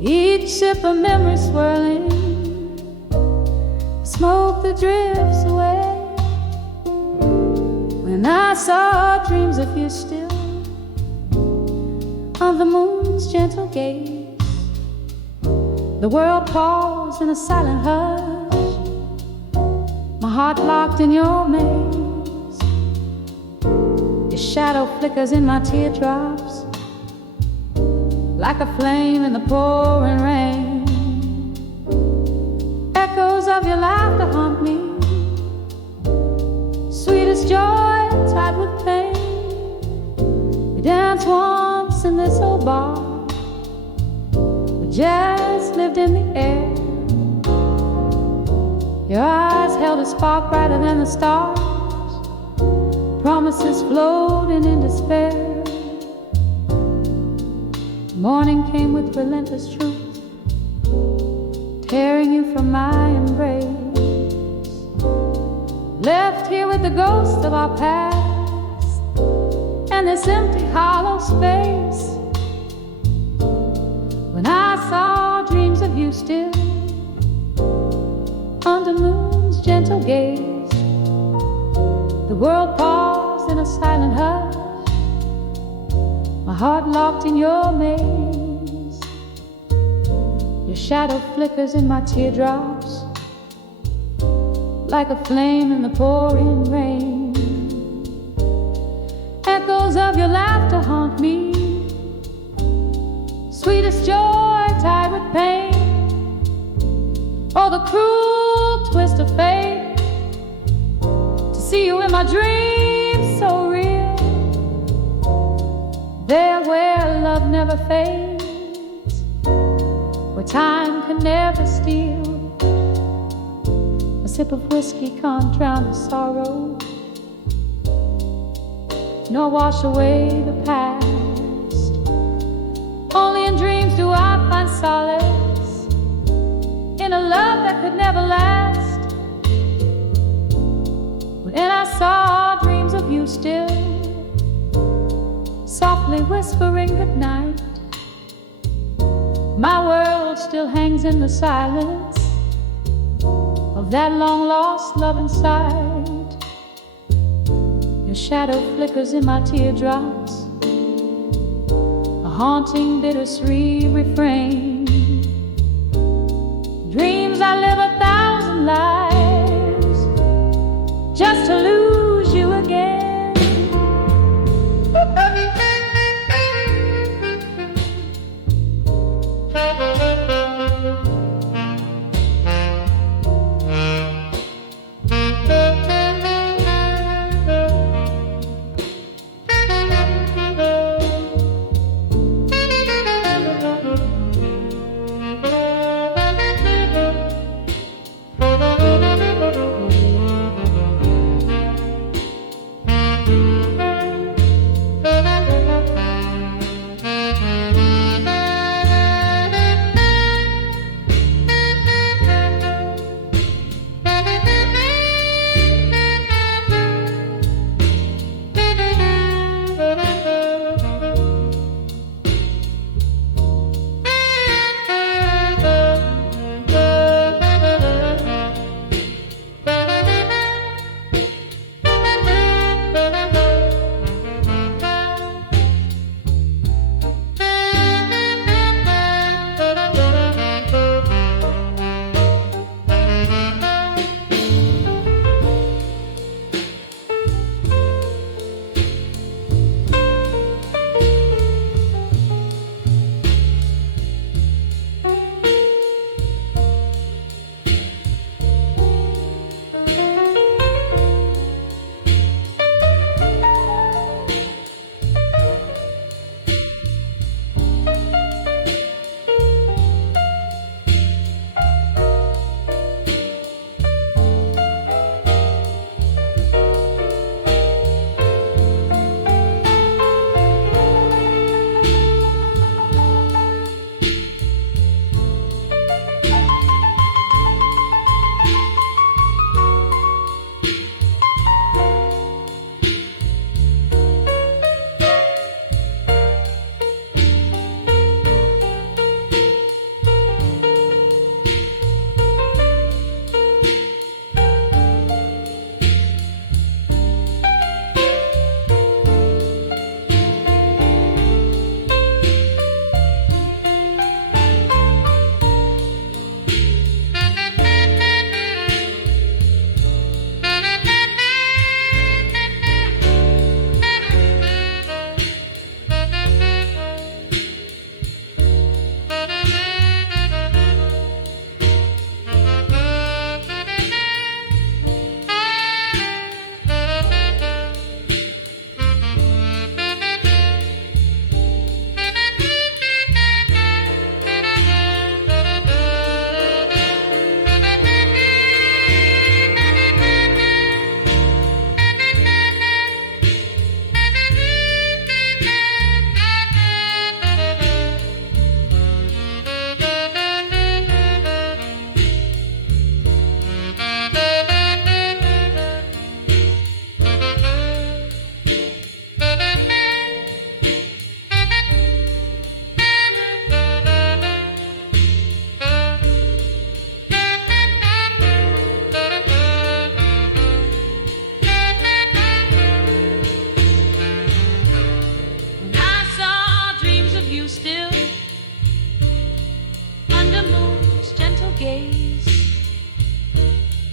each sip a memory swirling, smoke that drifts away. When I saw dreams of you still on the moon's gentle gaze, the world paused in a silent hush, my heart locked in your maze. Your shadow flickers in my teardrops like a flame in the pouring rain. Echoes of your laughter haunt me, sweetest joy tied with pain. We danced once in this old bar, the jazz lived in the air. Your eyes held a spark brighter than the stars, promises floating in despair. Morning came with relentless truth, tearing you from my embrace. Left here with the ghost of our past and this empty hollow space. When I saw dreams of you still under moon's gentle gaze, the world paused in a silent hush, my heart locked in your maze. Your shadow flickers in my teardrops like a flame in the pouring rain. Echoes of your laughter haunt me, sweetest joy tied with pain. Oh, the cruel twist of fate, to see you in my dreams so real, there where love never fades, where time can never steal. A sip of whiskey can't drown the sorrow, nor wash away the past. Only in dreams do I find solace, in a love that could never last. whispering goodnight. My world still hangs in the silence of that long-lost love inside. Your shadow flickers in my teardrops, a haunting, bittersweet refrain. Dreams I live 1,000 lives just to lose you again.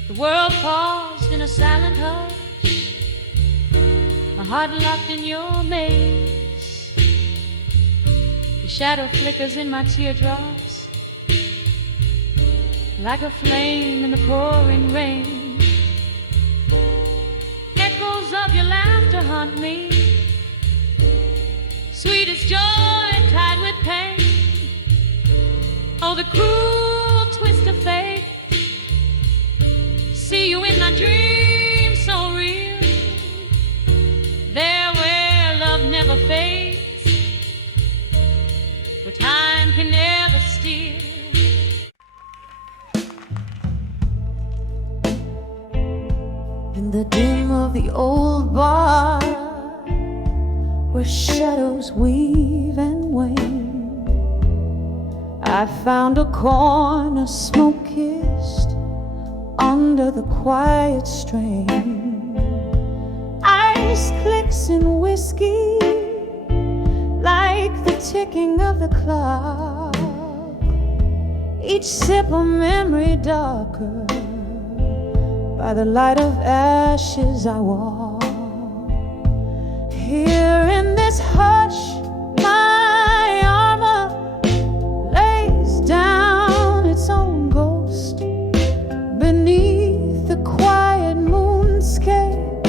The world paused in a silent hush, my heart locked in your maze. Your shadow flickers in my teardrops like a flame in the pouring rain. Echoes of your laughter haunt me, sweet as joy tied with pain. Oh, the cruel twist of fate. See you in my dreams so real, there where love never fades, where time can never steal. In the dim of the old bar, where shadows weave and wane. I found a corner smoke-kissed under the quiet strain. Ice clicks in whiskey like the ticking of the clock. Each sip a memory darker. By the light of ashes I walk. Here in this hush, my armor lays down its own ghost. Beneath the quiet moonscape,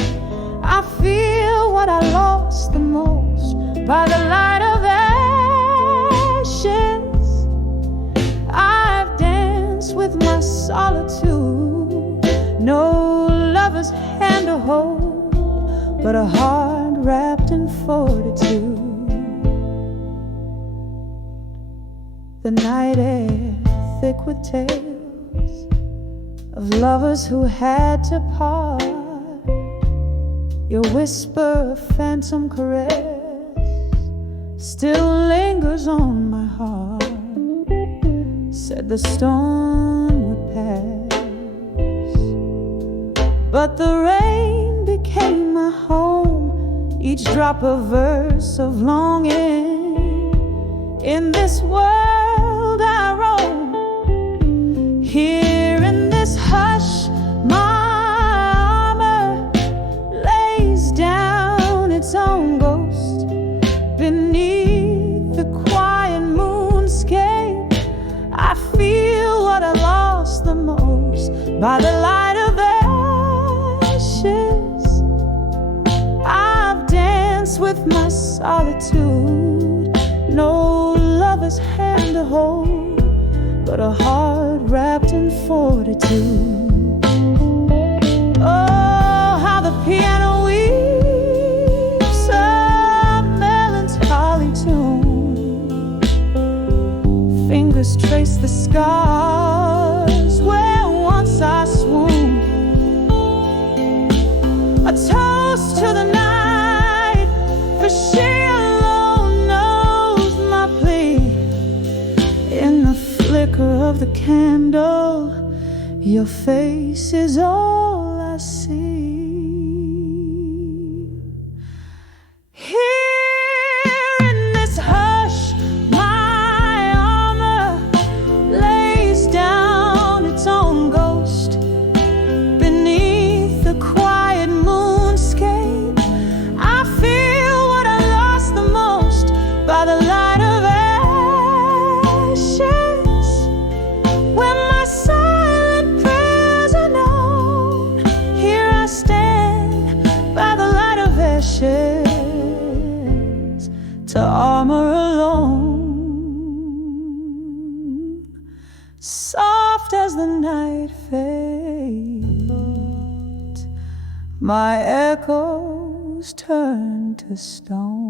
I feel what I lost the most. By the light of ashes, I've danced with my solitude. No lover's hand to hold, but a heart wrapped in fortitude. The night air thick with tales of lovers who had to part. Your whisper, a phantom caress, still lingers on my heart. Said the storm would pass, but the rain became my home. Each drop a verse of longing. In this world I roam. Here in this hush, my armor lays down its own ghost. Beneath the quiet moonscape, I feel what I lost the most. By the light of ashes, I've danced with my solitude. No lover's hand to hold, but a heart wrapped in fortitude. Oh, how the piano weaves a melancholy tune. Fingers trace the scars where once I swooned. A toast to the night, for she alone knows my plea. In the flicker of the candle, your face is all I see. Here in this hush, my armor lays down its own ghost. Beneath the quiet moonscape, I feel what I lost the most. By the light of ashes, where my silent prayers are known. Here I stand by the light of ashes, to armor alone. Soft as the night fades, my echoes turn to stone.